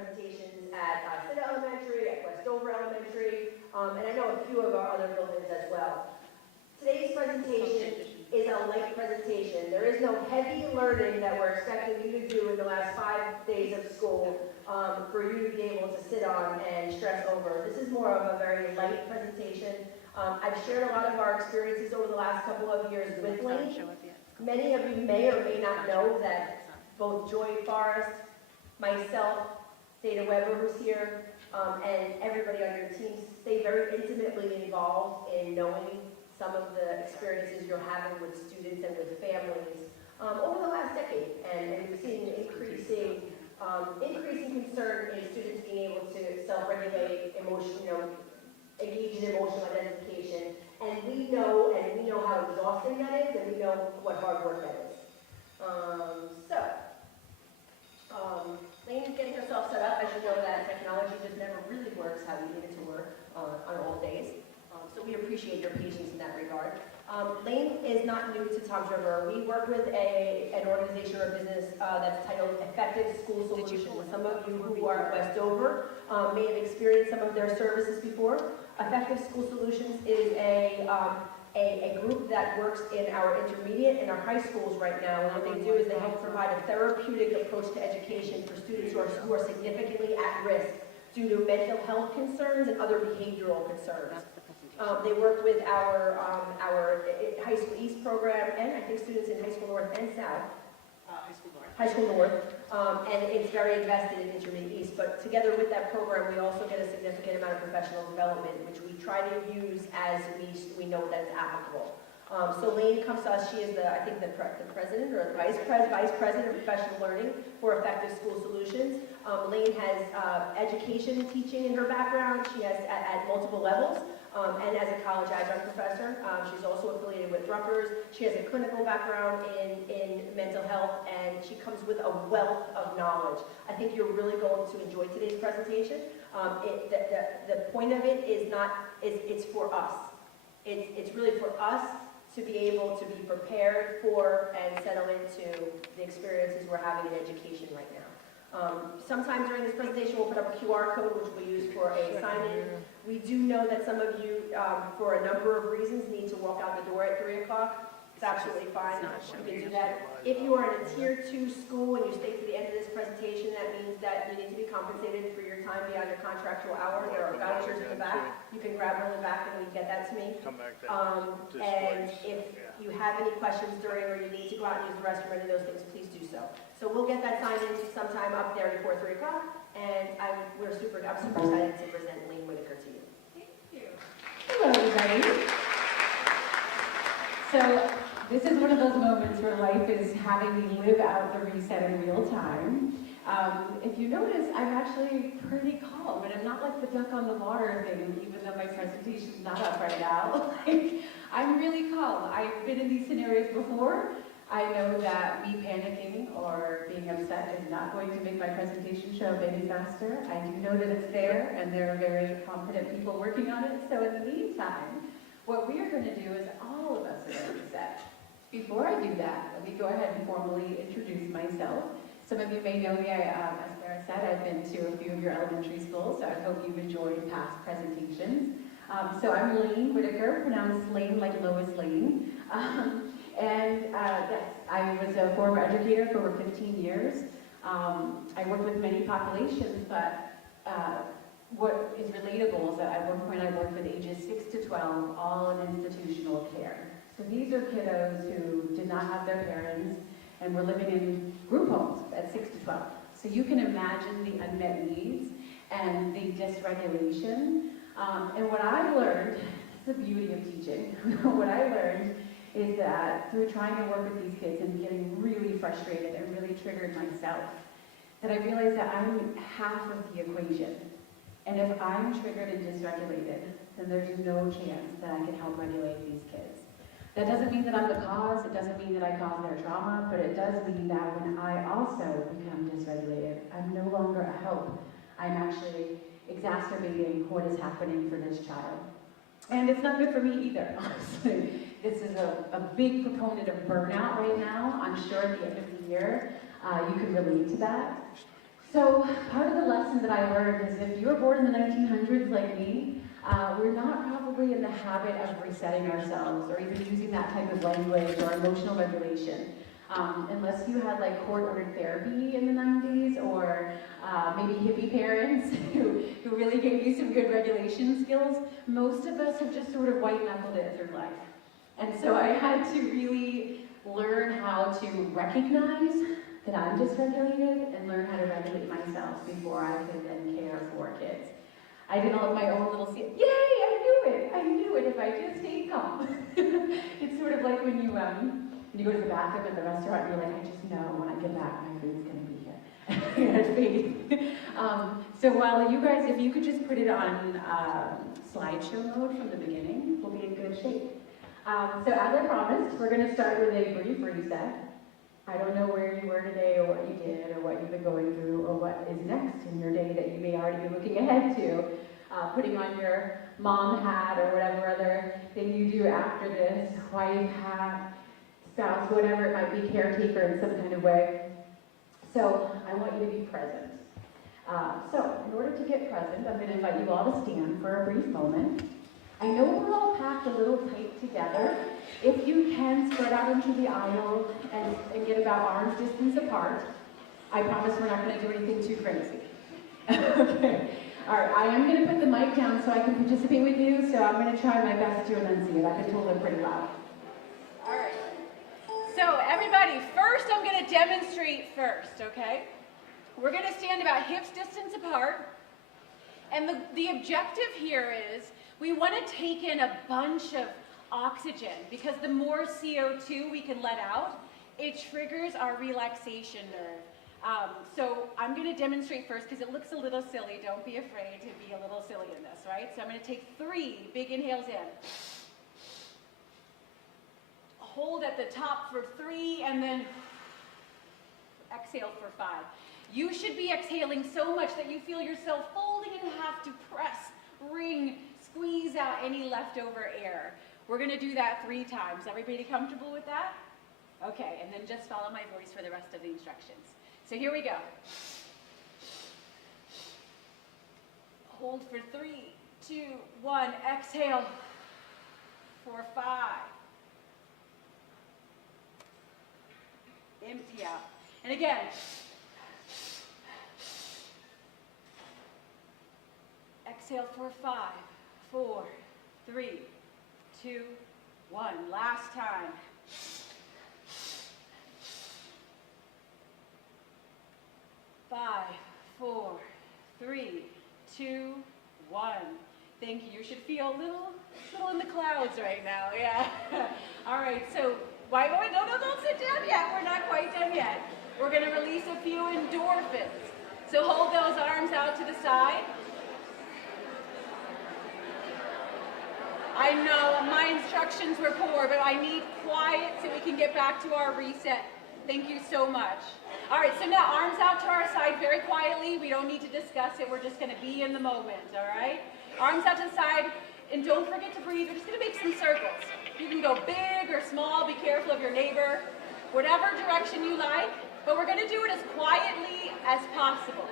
presentations at City Elementary, at Westover Elementary, and I know a few of our other buildings as well. Today's presentation is a light presentation. There is no heavy learning that we're expecting you to do in the last 5 days of school for you to be able to sit on and stress over. This is more of a very light presentation. I've shared a lot of our experiences over the last couple of years with Laine. Many of you may or may not know that both Joy Forrest, myself, Data Weber, who's here, and everybody on your team stay very intimately involved in knowing some of the experiences you're having with students and with families over the last decade. And we've seen increasing concern in students being able to self-regulate, engage in emotional identification. And we know how exhausting that is, and we know what hard work that is. Laine's getting herself set up. As you know, that technology just never really works how you need it to work on all days. So we appreciate your patience in that regard. Laine is not new to Tom's River. We work with an organization or business that's titled Effective School Solutions. Some of you who are at Westover may have experienced some of their services before. Effective School Solutions is a group that works in our intermediate and our high schools right now. And what they do is they help provide a therapeutic approach to education for students who are significantly at risk due to mental health concerns and other behavioral concerns. They work with our High School East program, and I think students in High School North and South. High School North, and it's very invested in Intermediate East. But together with that program, we also get a significant amount of professional development, which we try to use as we know that it's applicable. So Laine comes to us. She is the president or the vice president of professional learning for Effective School Solutions. Laine has education and teaching in her background. She has at multiple levels. And as a college adjunct professor, she's also affiliated with Rutgers. She has a clinical background in mental health, and she comes with a wealth of knowledge. I think you're really going to enjoy today's presentation. The point of it is it's for us. It's really for us to be able to be prepared for and settle into the experiences we're having in education right now. Sometimes during this presentation we'll put up a QR code which we use for a sign-in. We do know that some of you, for a number of reasons, need to walk out the door at 3 o'clock. It's absolutely fine. You can do that. If you are in a Tier 2 school and you stay to the end of this presentation, that means that you need to be compensated for your time beyond your contractual hour. There are vouchers in the back. You can grab one in the back and get that to me. And if you have any questions during or you need to go out and use the restroom or any of those things, please do so. So we'll get that signed in sometime up there before 3 o'clock. And I'm super excited to present Laine Whitaker to you. Thank you. Hello, everybody. So this is one of those moments where life is having me live out the reset in real time. If you notice, I'm actually pretty calm, and I'm not like the duck on the water thing, even though my presentation's not up right now. I'm really calm. I've been in these scenarios before. I know that me panicking or being upset is not going to make my presentation show up any faster. I do know that it's there, and there are very competent people working on it. So in the meantime, what we are going to do is all of us are going to reset. Before I do that, let me go ahead and formally introduce myself. Some of you may know me, as Sarah said, I've been to a few of your elementary schools, so I hope you've enjoyed past presentations. So I'm Laine Whitaker, pronounced Laine like Lois Lane. Yes, I was a former educator for over 15 years. I worked with many populations, but what is relatable is that at one point I worked with ages 6 to 12, all in institutional care. So these are kiddos who did not have their parents and were living in group homes at 6 to 12. So you can imagine the unmet needs and the dysregulation. And what I learned, it's the beauty of teaching, what I learned is that through trying to work with these kids and getting really frustrated and really triggered myself, that I realized that I'm half of the equation. And if I'm triggered and dysregulated, then there's no chance that I can help regulate these kids. That doesn't mean that I'm the cause, it doesn't mean that I caused their trauma, but it does mean that when I also become dysregulated, I'm no longer a help. I'm actually exacerbating what is happening for this child. And it's not good for me either, honestly. This is a big proponent of burnout right now. I'm sure at the end of the year, you can relate to that. So part of the lesson that I learned is if you were born in the 1900s like me, we're not probably in the habit of resetting ourselves or even using that type of language or emotional regulation. Unless you had like court-ordered therapy in the 90s or maybe hippie parents who really gave you some good regulation skills, most of us have just sort of white-knuckled it through life. And so I had to really learn how to recognize that I'm dysregulated and learn how to regulate myself before I could then care for kids. I developed my own little yay, I knew it if I just stayed calm. It's sort of like when you go to the bathroom at the restaurant and you're like, I just know when I get back my food's gonna be here. You had faith. So while you guys, if you could just put it on slideshow mode from the beginning, we'll be in good shape. So as I promised, we're gonna start with a brief reset. I don't know where you were today or what you did or what you've been going through or what is next in your day that you may already be looking ahead to, putting on your mom hat or whatever other thing you do after this, wife hat, spouse, whatever it might be, caretaker in some kind of way. So I want you to be present. So in order to get present, I'm going to invite you all to stand for a brief moment. I know we're all packed a little tight together. If you can, spread out into the aisle and get about arm's distance apart. I promise we're not going to do anything too crazy. Okay. All right, I am going to put the mic down so I can participate with you, so I'm going to try my best to enunciate. I've been told I'm pretty loud. All right. So everybody, first I'm going to demonstrate first, okay? We're going to stand about hips distance apart. And the objective here is we want to take in a bunch of oxygen because the more CO2 we can let out, it triggers our relaxation nerve. So I'm going to demonstrate first because it looks a little silly. Don't be afraid to be a little silly in this, right? So I'm going to take 3 big inhales in. Hold at the top for 3 and then exhale for 5. You should be exhaling so much that you feel yourself folding in half to press, wring, squeeze out any leftover air. We're going to do that 3 times. Everybody comfortable with that? Okay, and then just follow my voice for the rest of the instructions. So here we go. Hold for 3, 2, 1. Exhale for 5. Empty out. And again. Exhale for 5, 4, 3, 2, 1. Last time. Five, 4, 3, 2, 1. Thank you. You should feel a little in the clouds right now. Yeah. All right. So why? No, don't sit down yet. We're not quite done yet. We're going to release a few endorphins. So hold those arms out to the side. I know my instructions were poor, but I need quiet so we can get back to our reset. Thank you so much. All right, so now arms out to our side very quietly. We don't need to discuss it. We're just going to be in the moment, all right? Arms out to the side, and don't forget to breathe. We're just going to make some circles. You can go big or small. Be careful of your neighbor. Whatever direction you like, but we're going to do it as quietly as possible.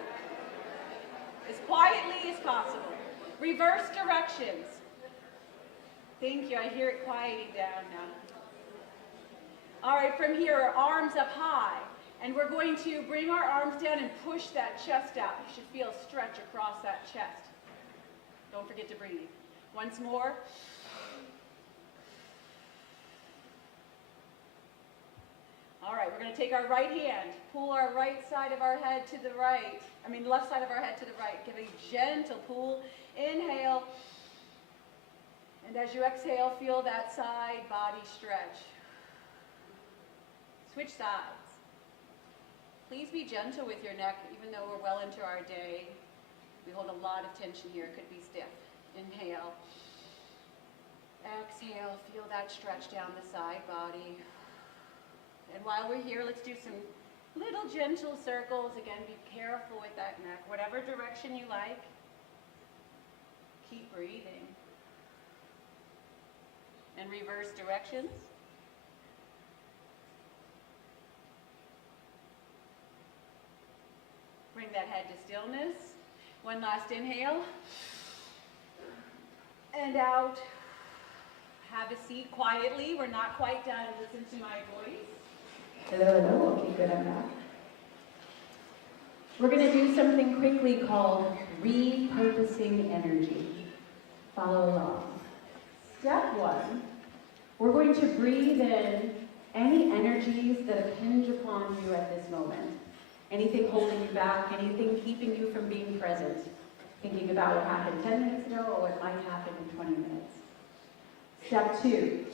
As quietly as possible. Reverse directions. Thank you. I hear it quieting down now. All right, from here, arms up high. And we're going to bring our arms down and push that chest out. You should feel stretch across that chest. Don't forget to breathe. Once more. All right, we're going to take our right hand, pull our right side of our head to the right. Left side of our head to the right. Give a gentle pull. Inhale. And as you exhale, feel that side body stretch. Switch sides. Please be gentle with your neck, even though we're well into our day. We hold a lot of tension here. It could be stiff. Inhale. Exhale. Feel that stretch down the side body. And while we're here, let's do some little gentle circles. Again, be careful with that neck. Whatever direction you like. Keep breathing. And reverse directions. Bring that head to stillness. One last inhale. And out. Have a seat quietly. We're not quite done. Listen to my voice. Hello, hello. Okay, good, I'm back. We're going to do something quickly called repurposing energy. Follow along. Step one, we're going to breathe in any energies that impinge upon you at this moment. Anything holding you back, anything keeping you from being present. Thinking about what happened 10 minutes ago or what might happen in 20 minutes. Step two,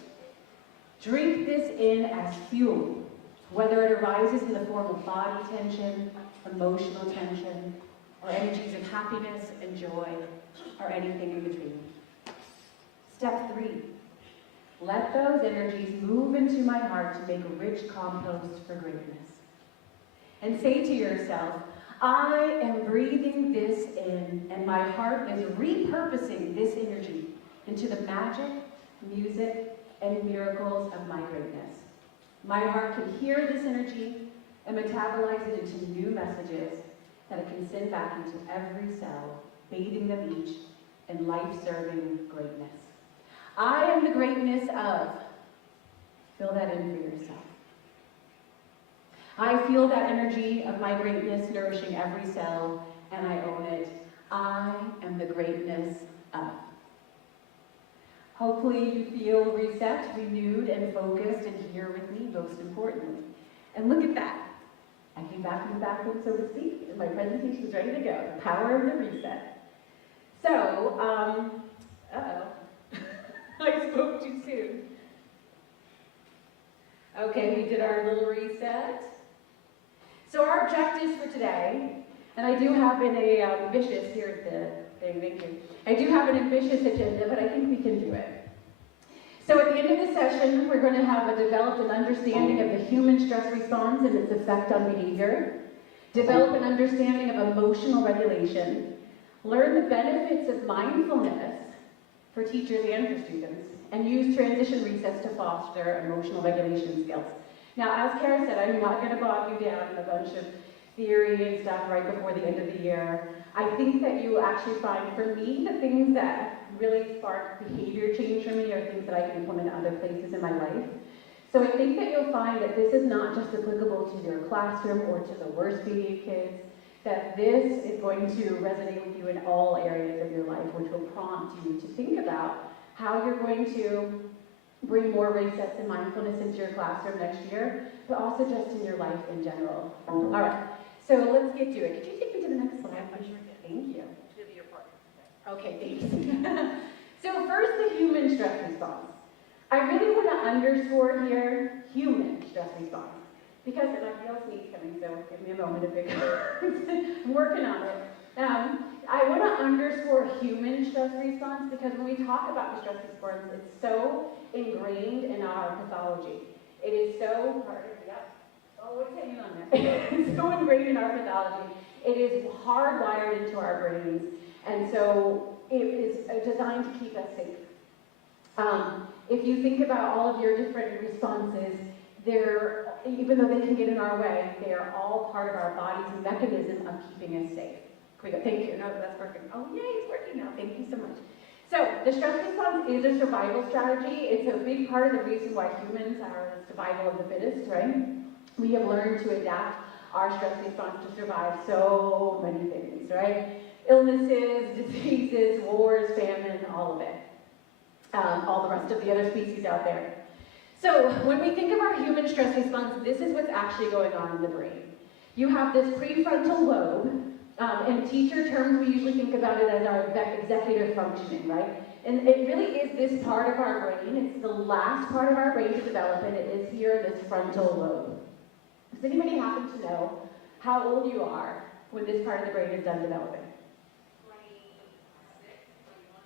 drink this in as fuel, whether it arises in the form of body tension, emotional tension, or energies of happiness and joy, or anything in between. Step three, let those energies move into my heart to make a rich compost for greatness. And say to yourself, I am breathing this in, and my heart is repurposing this energy into the magic, music, and miracles of my greatness. My heart can hear this energy and metabolize it into new messages that it can send back into every cell, bathing them each in life-serving greatness. I am the greatness of, fill that in for yourself. I feel that energy of my greatness nourishing every cell, and I own it. I am the greatness of. Hopefully you feel reset, renewed, and focused, and here with me, most importantly. And look at that. I came back from the bathroom, so to speak, and my presentation is ready to go. The power of the reset. So, uh-oh. I spoke too soon. Okay, we did our little reset. So our objectives for today, and I do have an ambitious, here at the thing, thank you. I do have an ambitious agenda, but I think we can do it. So at the end of the session, we're going to have developed an understanding of the human stress response and its effect on behavior, develop an understanding of emotional regulation, learn the benefits of mindfulness for teachers and for students, and use transition resets to foster emotional regulation skills. Now, as Kara said, I'm not going to bog you down in a bunch of theory and stuff right before the end of the year. I think that you will actually find, for me, the things that really spark behavior change for me are things that I can implement in other places in my life. So I think that you'll find that this is not just applicable to your classroom or to the worst behaved kids, that this is going to resonate with you in all areas of your life, which will prompt you to think about how you're going to bring more resets and mindfulness into your classroom next year, but also just in your life in general. All right, so let's get to it. Could you take me to the next slide? Thank you. Okay, thanks. So first, the human stress response. I really want to underscore here human stress response. Because, and I feel sneeze coming, so give me a moment to figure out. I'm working on it. I want to underscore human stress response because when we talk about the stress response, it's so ingrained in our pathology. It is so, what's hanging on there? It's so ingrained in our pathology. It is hardwired into our brains, and so it is designed to keep us safe. If you think about all of your different responses, even though they can get in our way, they are all part of our body's mechanism of keeping us safe. Here we go. Thank you. No, that's working. Oh, yay, it's working now. Thank you so much. So the stress response is a survival strategy. It's a big part of the reason why humans are survival of the fittest, right? We have learned to adapt our stress response to survive so many things, right? Illnesses, diseases, wars, famine, all of it. All the rest of the other species out there. So when we think of our human stress response, this is what's actually going on in the brain. You have this prefrontal lobe. In teacher terms, we usually think about it as our executive functioning, right? And it really is this part of our brain. It's the last part of our brain to develop, and it is here, this frontal lobe. Does anybody happen to know how old you are when this part of the brain is done developing? 26.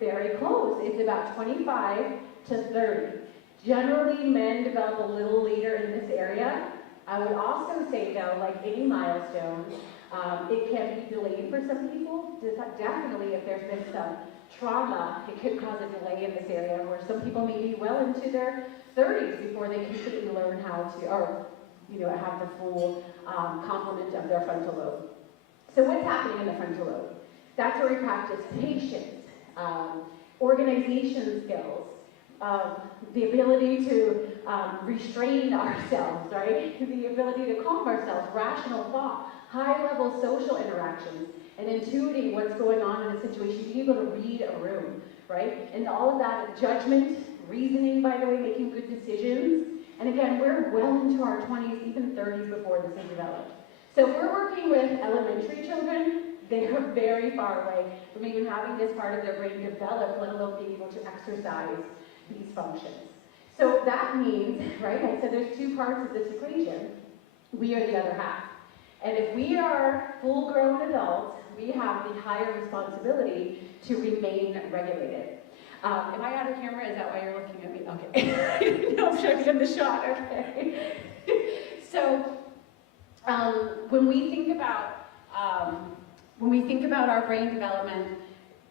Very close. It's about 25 to 30. Generally, men develop a little later in this area. I would also say, though, like any milestone, it can be delayed for some people. Definitely, if there's been some trauma, it could cause a delay in this area, where some people may be well into their 30s before they completely learn how to, or have the full complement of their frontal lobe. So what's happening in the frontal lobe? That's where we practice patience, organization skills, the ability to restrain ourselves, right? The ability to calm ourselves, rational thought, high-level social interactions, and intuiting what's going on in a situation, being able to read a room, right? And all of that, judgment, reasoning, by the way, making good decisions. And again, we're well into our 20s, even 30s before this is developed. So if we're working with elementary children, they are very far away from even having this part of their brain develop, let alone being able to exercise these functions. So that means, right, I said there's two parts of this equation. We are the other half. And if we are full-grown adults, we have the higher responsibility to remain regulated. Am I out of camera? Is that why you're looking at me? Okay. No, I'm sure in the shot. Okay. So when we think about our brain development,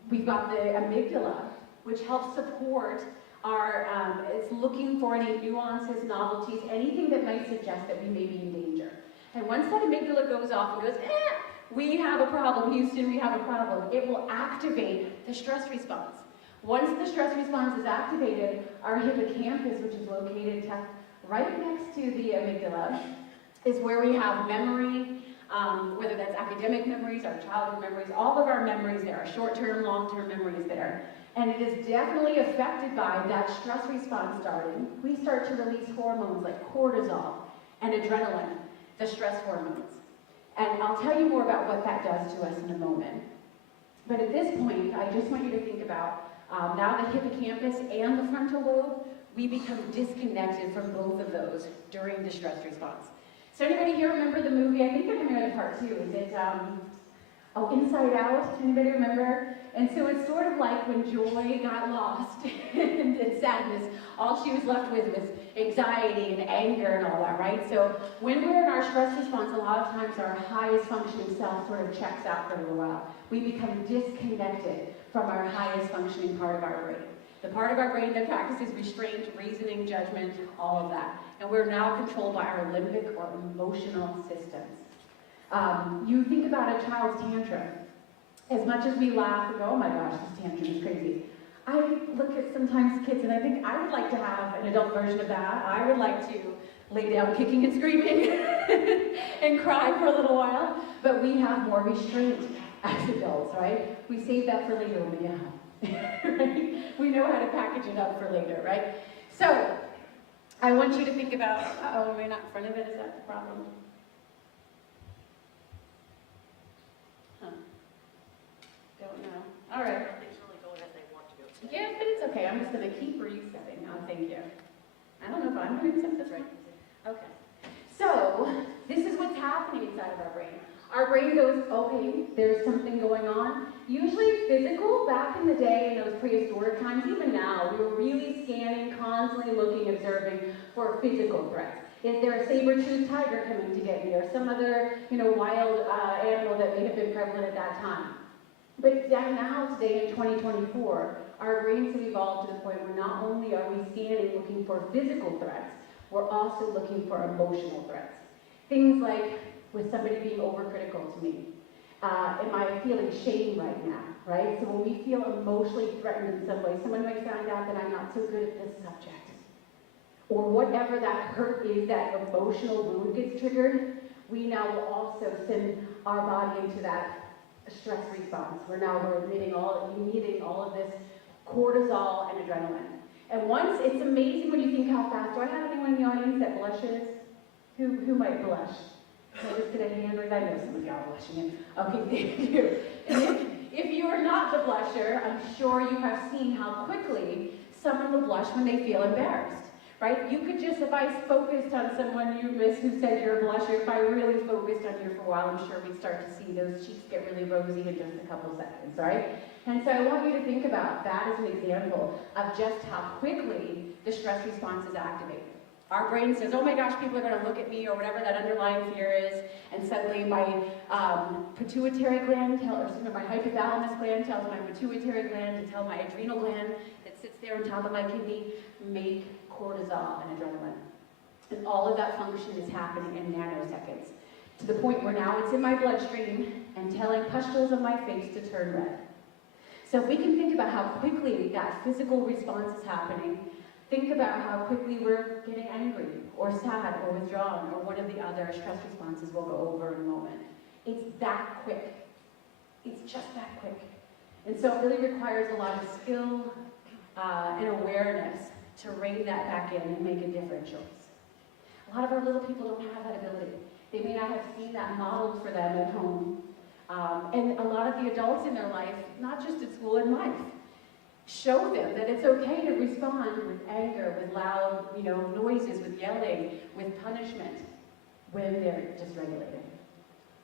we've got the amygdala, which helps support our. It's looking for any nuances, novelties, anything that might suggest that we may be in danger. And once that amygdala goes off and goes, we have a problem, Houston, we have a problem, it will activate the stress response. Once the stress response is activated, our hippocampus, which is located right next to the amygdala, is where we have memory, whether that's academic memories, our childhood memories, all of our memories there, our short-term, long-term memories there. And it is definitely affected by that stress response starting. We start to release hormones like cortisol and adrenaline, the stress hormones. And I'll tell you more about what that does to us in a moment. But at this point, I just want you to think about now the hippocampus and the frontal lobe, we become disconnected from both of those during the stress response. So anybody here remember the movie? I think I remember the part two. Is it, Inside Out? Anybody remember? And so it's sort of like when Joy got lost and sadness, all she was left with was anxiety and anger and all that, right? So when we're in our stress response, a lot of times our highest functioning self sort of checks out for a little while. We become disconnected from our highest functioning part of our brain. The part of our brain that practices restraint, reasoning, judgment, all of that. And we're now controlled by our limbic or emotional systems. You think about a child's tantrum. As much as we laugh and go, oh my gosh, this tantrum is crazy. I look at sometimes kids and I think I would like to have an adult version of that. I would like to lay down kicking and screaming and cry for a little while. But we have more restraint as adults, right? We save that for later when we get home. Right? We know how to package it up for later, right? So, I want you to think about, am I not in front of it? Is that the problem? Don't know. All right. Things really going as they want to go. Yeah, but it's okay. I'm just going to keep resetting. Oh, thank you. I don't know if I'm going to accept this right. Okay. So, this is what's happening inside of our brain. Our brain goes, okay, there's something going on. Usually physical, back in the day, in those prehistoric times, even now, we were really scanning, constantly looking, observing for physical threats. Is there a saber-toothed tiger coming to get me, or some other, wild animal that may have been prevalent at that time? But now, today in 2024, our brains have evolved to the point where not only are we scanning, looking for physical threats, we're also looking for emotional threats. Things like, with somebody being overcritical to me, am I feeling shame right now, right? So when we feel emotionally threatened in some way, someone might find out that I'm not so good at this subject. Or whatever that hurt is, that emotional wound gets triggered, we now will also send our body into that stress response. We're emitting all of this cortisol and adrenaline. And once, it's amazing when you think how fast. Do I have anyone in the audience that blushes? Who might blush? Can I just get a hand raise? I know some of y'all are blushing. Okay, thank you. And if you are not the blusher, I'm sure you have seen how quickly someone will blush when they feel embarrassed. Right? You could just, if I focused on someone you miss who said you're a blusher, if I really focused on you for a while, I'm sure we'd start to see those cheeks get really rosy in just a couple seconds, right? And so I want you to think about that as an example of just how quickly the stress response is activated. Our brain says, oh my gosh, people are going to look at me, or whatever that underlying fear is, and suddenly my pituitary gland, my hypothalamus gland tells my pituitary gland to tell my adrenal gland that sits there on top of my kidney, make cortisol and adrenaline. And all of that function is happening in nanoseconds, to the point where now it's in my bloodstream, and telling pustules on my face to turn red. So if we can think about how quickly that physical response is happening, think about how quickly we're getting angry or sad or withdrawn, or one of the other stress responses we'll go over in a moment. It's that quick. It's just that quick. And so it really requires a lot of skill and awareness to rein that back in and make a different choice. A lot of our little people don't have that ability. They may not have seen that modeled for them at home. And a lot of the adults in their life, not just at school, in life, show them that it's okay to respond with anger, with loud, noises, with yelling, with punishment, when they're dysregulated.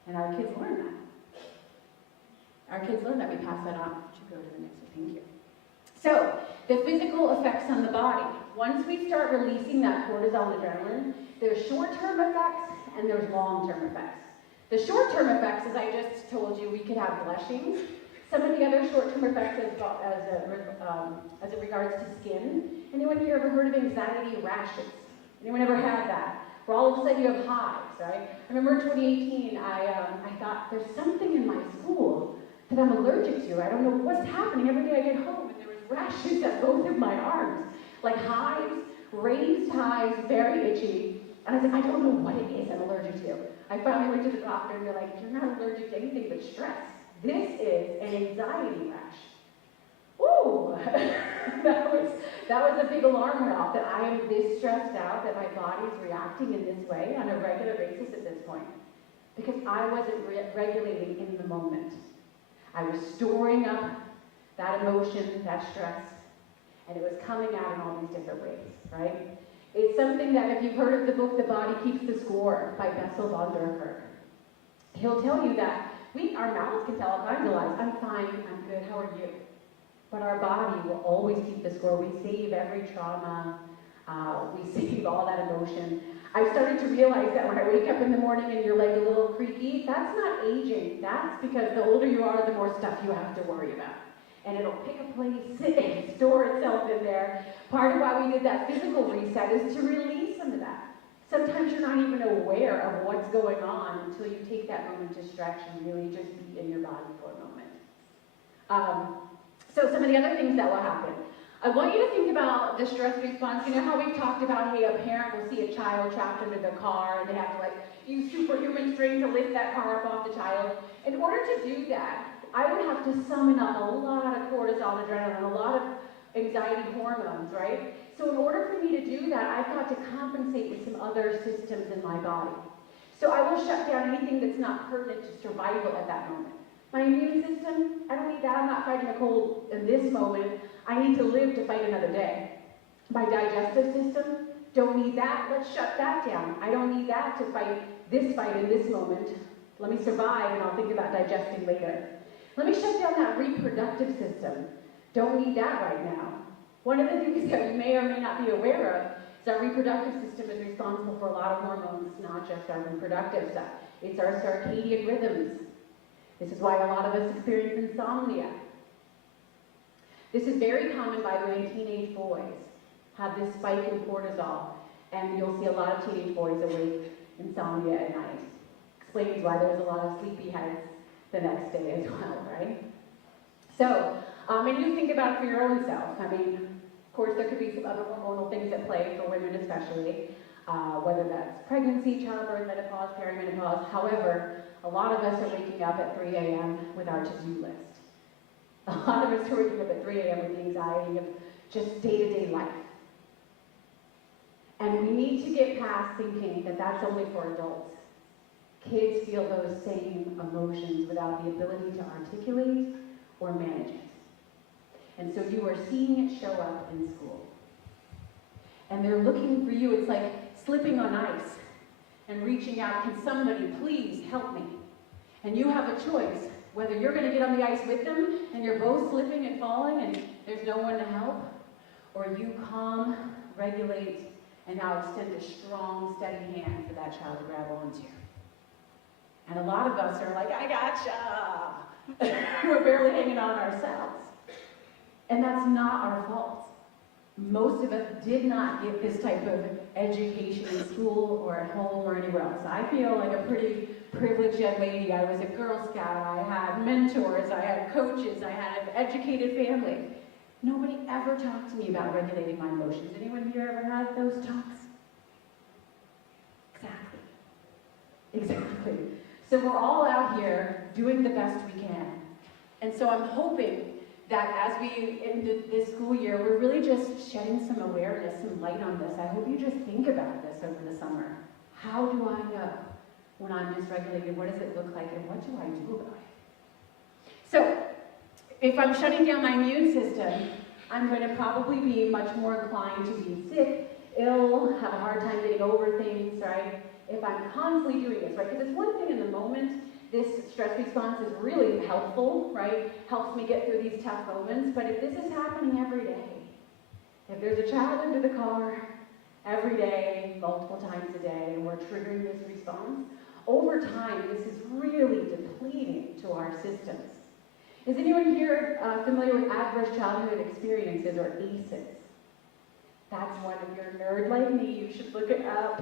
And our kids learn that. Our kids learn that. We pass that on. Would you go to the next one? Thank you. So, the physical effects on the body. Once we start releasing that cortisol and adrenaline, there's short-term effects and there's long-term effects. The short-term effects, as I just told you, we could have blushing. Some of the other short-term effects as it regards to skin. Anyone here ever heard of anxiety rashes? Anyone ever had that? Where all of a sudden you have hives, right? I remember in 2018, I thought, there's something in my school that I'm allergic to. I don't know what's happening. Every day I get home and there was rashes at both of my arms. Like hives, raised hives, very itchy. And I was like, I don't know what it is I'm allergic to. I finally went to the doctor and they're like, you're not allergic to anything but stress. This is an anxiety rash. Woo! that was a big alarm went off, that I am this stressed out, that my body is reacting in this way on a regular basis at this point. Because I wasn't regulating in the moment. I was storing up that emotion, that stress, and it was coming out in all these different ways, right? It's something that, if you've heard of the book, The Body Keeps the Score by Bessel von der Kolk, he'll tell you that our mouths can tell all kinds of lies. I'm fine, I'm good, how are you? But our body will always keep the score. We save every trauma, we save all that emotion. I've started to realize that when I wake up in the morning and you're like a little creaky, that's not aging. That's because the older you are, the more stuff you have to worry about. And it'll pick a place and store itself in there. Part of why we did that physical reset is to release some of that. Sometimes you're not even aware of what's going on until you take that moment to stretch and really just be in your body for a moment. So some of the other things that will happen. I want you to think about the stress response. You know how we've talked about, hey, a parent will see a child trapped under the car and they have to use superhuman strength to lift that car up off the child. In order to do that, I would have to summon up a lot of cortisol, adrenaline, a lot of anxiety hormones, right? So in order for me to do that, I've got to compensate with some other systems in my body. So I will shut down anything that's not pertinent to survival at that moment. My immune system, I don't need that. I'm not fighting a cold in this moment. I need to live to fight another day. My digestive system, don't need that. Let's shut that down. I don't need that to fight this fight in this moment. Let me survive and I'll think about digesting later. Let me shut down that reproductive system. Don't need that right now. One of the things that we may or may not be aware of is our reproductive system is responsible for a lot of hormones, not just our reproductive stuff. It's our circadian rhythms. This is why a lot of us experience insomnia. This is very common, by the way, in teenage boys. Have this spike in cortisol, and you'll see a lot of teenage boys awake, insomnia at night. Explains why there's a lot of sleepy heads the next day as well, right? So, and you think about it for your own self. I mean, of course, there could be some other hormonal things at play for women especially, whether that's pregnancy, childbirth, menopause, perimenopause. However, a lot of us are waking up at 3 a.m. with our to-do list. A lot of us are waking up at 3 a.m. with the anxiety of just day-to-day life. And we need to get past thinking that that's only for adults. Kids feel those same emotions without the ability to articulate or manage it. And so you are seeing it show up in school. And they're looking for you. It's like slipping on ice and reaching out, can somebody please help me? And you have a choice, whether you're going to get on the ice with them and you're both slipping and falling and there's no one to help, or you calm, regulate, and now extend a strong, steady hand for that child to grab onto. And a lot of us are like, I gotcha. We're barely hanging on ourselves. And that's not our fault. Most of us did not get this type of education in school or at home or anywhere else. I feel like a pretty privileged young lady. I was a Girl Scout, I had mentors, I had coaches, I had an educated family. Nobody ever talked to me about regulating my emotions. Anyone here ever had those talks? Exactly. So we're all out here doing the best we can. And so I'm hoping that as we end this school year, we're really just shedding some awareness, some light on this. I hope you just think about this over the summer. How do I know when I'm dysregulated? What does it look like? And what do I do about it? So if I'm shutting down my immune system, I'm going to probably be much more inclined to be sick, ill, have a hard time getting over things, right? If I'm constantly doing this, right? Because it's one thing in the moment, this stress response is really helpful, right? Helps me get through these tough moments. But if this is happening every day, if there's a child under the car every day, multiple times a day, and we're triggering this response, over time, this is really depleting to our systems. Is anyone here familiar with adverse childhood experiences, or ACEs? That's one. If you're a nerd like me, you should look it up.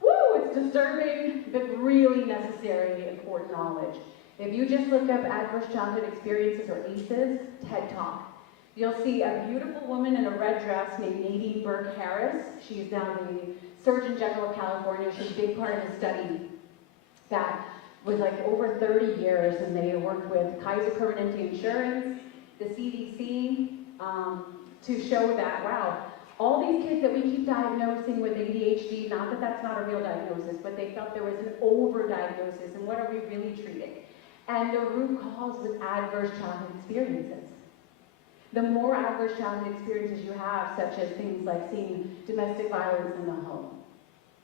Woo, it's disturbing, but really necessary, important knowledge. If you just look up adverse childhood experiences, or ACEs, TED Talk, you'll see a beautiful woman in a red dress named Nadine Burke Harris. She's now the Surgeon General of California. She's a big part of the study that was like over 30 years, and they worked with Kaiser Permanente Insurance, the CDC, to show that, wow, all these kids that we keep diagnosing with ADHD, not that that's not a real diagnosis, but they felt there was an overdiagnosis, and what are we really treating? And the root cause was adverse childhood experiences. The more adverse childhood experiences you have, such as things like seeing domestic violence in the home,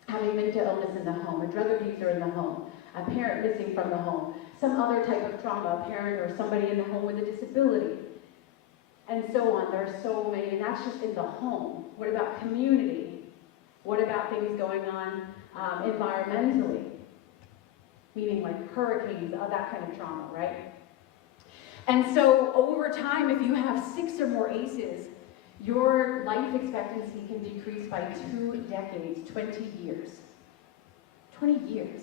having mental illness in the home, a drug abuser in the home, a parent missing from the home, some other type of trauma, a parent or somebody in the home with a disability, and so on. There are so many, and that's just in the home. What about community? What about things going on environmentally? Meaning like hurricanes, that kind of trauma, right? And so over time, if you have 6 or more ACEs, your life expectancy can decrease by 2 decades, 20 years. 20 years.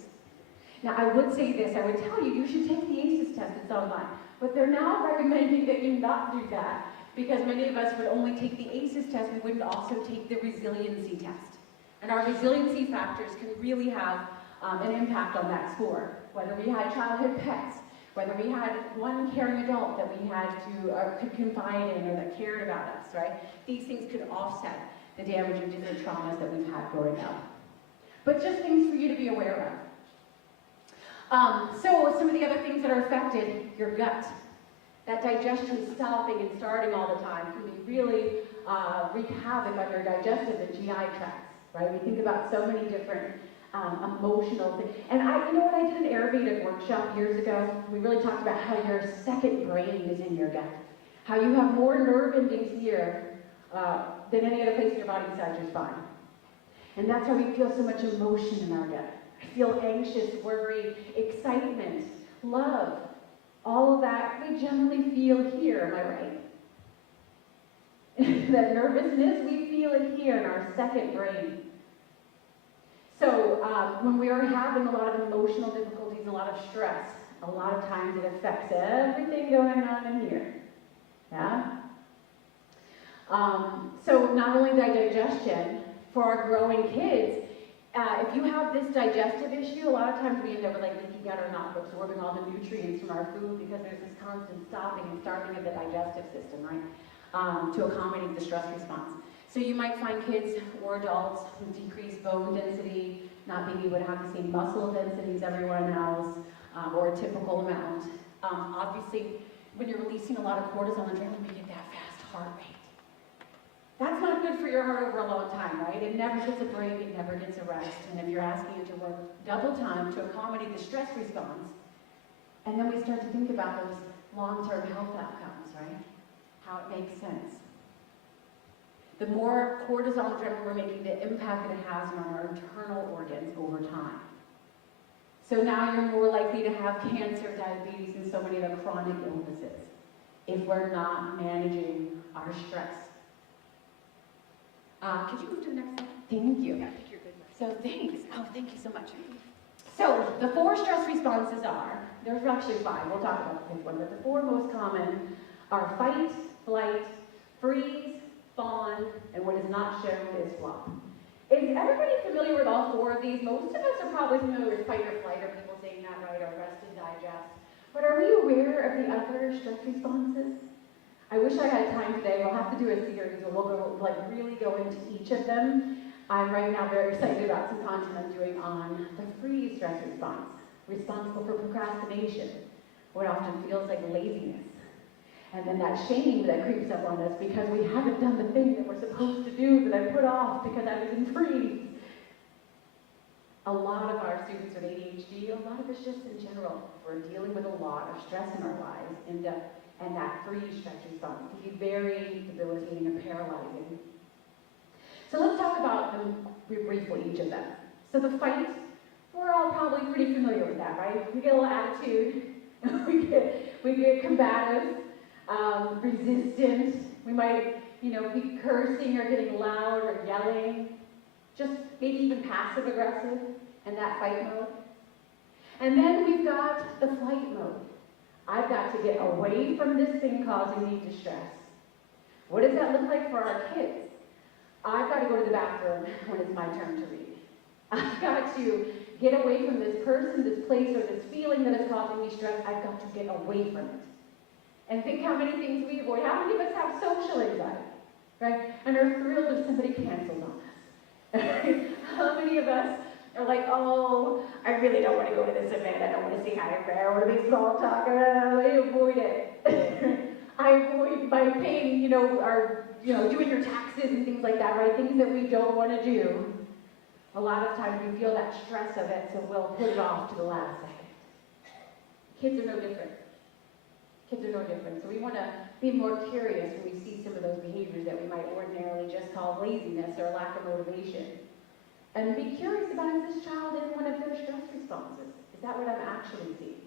Now, I would say this, I would tell you, you should take the ACEs test, it's online. But they're now recommending that you not do that, because many of us would only take the ACEs test, we wouldn't also take the resiliency test. And our resiliency factors can really have an impact on that score. Whether we had childhood pets, whether we had one caring adult that we had to, or could confide in, or that cared about us, right? These things could offset the damage of different traumas that we've had growing up. But just things for you to be aware of. So some of the other things that are affected, your gut. That digestion stopping and starting all the time can be really wreak havoc on your digestive and GI tracts, right? We think about so many different emotional things. And you know what, I did an Ayurvedic workshop years ago. We really talked about how your second brain is in your gut. How you have more nerve endings here than any other place in your body besides your spine. And that's why we feel so much emotion in our gut. I feel anxious, worry, excitement, love. All of that we generally feel here, am I right? That nervousness, we feel it here in our second brain. So when we are having a lot of emotional difficulties, a lot of stress, a lot of times it affects everything going on in here. Yeah? So not only the digestion, for our growing kids, if you have this digestive issue, a lot of times we end up with like leaky gut or not absorbing all the nutrients from our food, because there's this constant stopping and starting of the digestive system, right? To accommodate the stress response. So you might find kids or adults with decreased bone density, not being able to have the same muscle density as everyone else, or a typical amount. Obviously, when you're releasing a lot of cortisol and adrenaline, you get that fast heart rate. That's not good for your heart over a long time, right? It never gets a break, it never gets a rest. And if you're asking it to work double time to accommodate the stress response, and then we start to think about those long-term health outcomes, right? How it makes sense. The more cortisol and adrenaline we're making, the impact that it has on our internal organs over time. So now you're more likely to have cancer, diabetes, and so many other chronic illnesses if we're not managing our stress. Could you move to the next slide? Thank you. Yeah, I think you're good now. So thanks. Oh, thank you so much. So the 4 stress responses are, there's actually 5, we'll talk about the 5th one, but the 4 most common are fight, flight, freeze, fawn, and what is not shown is flop. Is everybody familiar with all 4 of these? Most of us are probably familiar with fight or flight, or people saying that right, or rest and digest. But are we aware of the other stress responses? I wish I had time today. We'll have to do a series where we'll go, really go into each of them. I'm right now very excited about some content I'm doing on the freeze stress response, responsible for procrastination, what often feels like laziness. And then that shame that creeps up on us because we haven't done the thing that we're supposed to do that I put off because I was in freeze. A lot of our students with ADHD, a lot of us just in general, we're dealing with a lot of stress in our lives, and that freeze stress response can be very debilitating and paralyzing. So let's talk about them briefly, each of them. So the fight, we're all probably pretty familiar with that, right? We get a little attitude, we get combative, resistant. We might, be cursing or getting loud or yelling, just maybe even passive aggressive in that fight mode. And then we've got the flight mode. I've got to get away from this thing causing me distress. What does that look like for our kids? I've got to go to the bathroom when it's my turn to read. I've got to get away from this person, this place, or this feeling that is causing me stress. I've got to get away from it. And think how many things we avoid. How many of us have social anxiety, right? And are thrilled if somebody cancels on us. How many of us are like, oh, I really don't want to go to this event. I don't want to say hi to her. I want to make small talk. I avoid it. I avoid by paying, doing your taxes and things like that, right? Things that we don't want to do. A lot of times we feel that stress of it, so we'll put it off to the last second. Kids are no different. Kids are no different. So we want to be more curious when we see some of those behaviors that we might ordinarily just call laziness or lack of motivation. And be curious about, is this child in one of their stress responses? Is that what I'm actually seeing?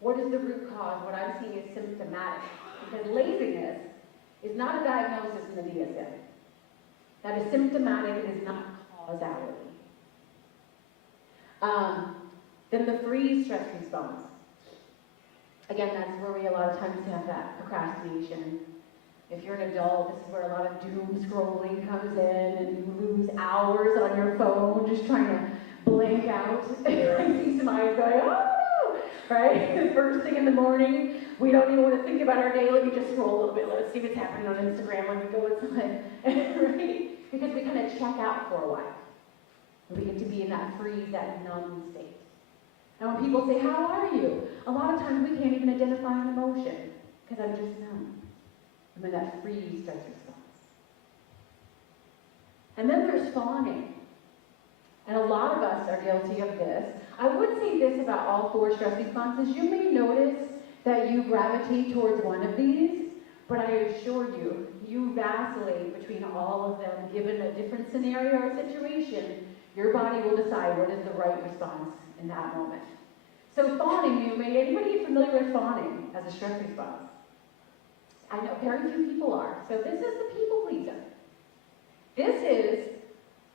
What is the root cause? What I'm seeing is symptomatic. Because laziness is not a diagnosis in the DSM. That is symptomatic, it is not causality. Then the freeze stress response. Again, that's where we a lot of times have that procrastination. If you're an adult, this is where a lot of doom scrolling comes in, and you lose hours on your phone just trying to blank out. I see some eyes going, oh, right? The first thing in the morning, we don't even want to think about our day. Let me just scroll a little bit. Let's see what's happening on Instagram when we go inside, right? Because we kind of check out for a while. We get to be in that freeze, that numb state. And when people say, how are you? A lot of times we can't even identify an emotion because I'm just numb. I'm in that freeze stress response. And then there's fawning. And a lot of us are guilty of this. I would say this about all 4 stress responses. You may notice that you gravitate towards one of these, but I assure you, you vacillate between all of them. Given a different scenario or situation, your body will decide what is the right response in that moment. So fawning, anybody familiar with fawning as a stress response? I know very few people are. So this is the people pleaser. This is,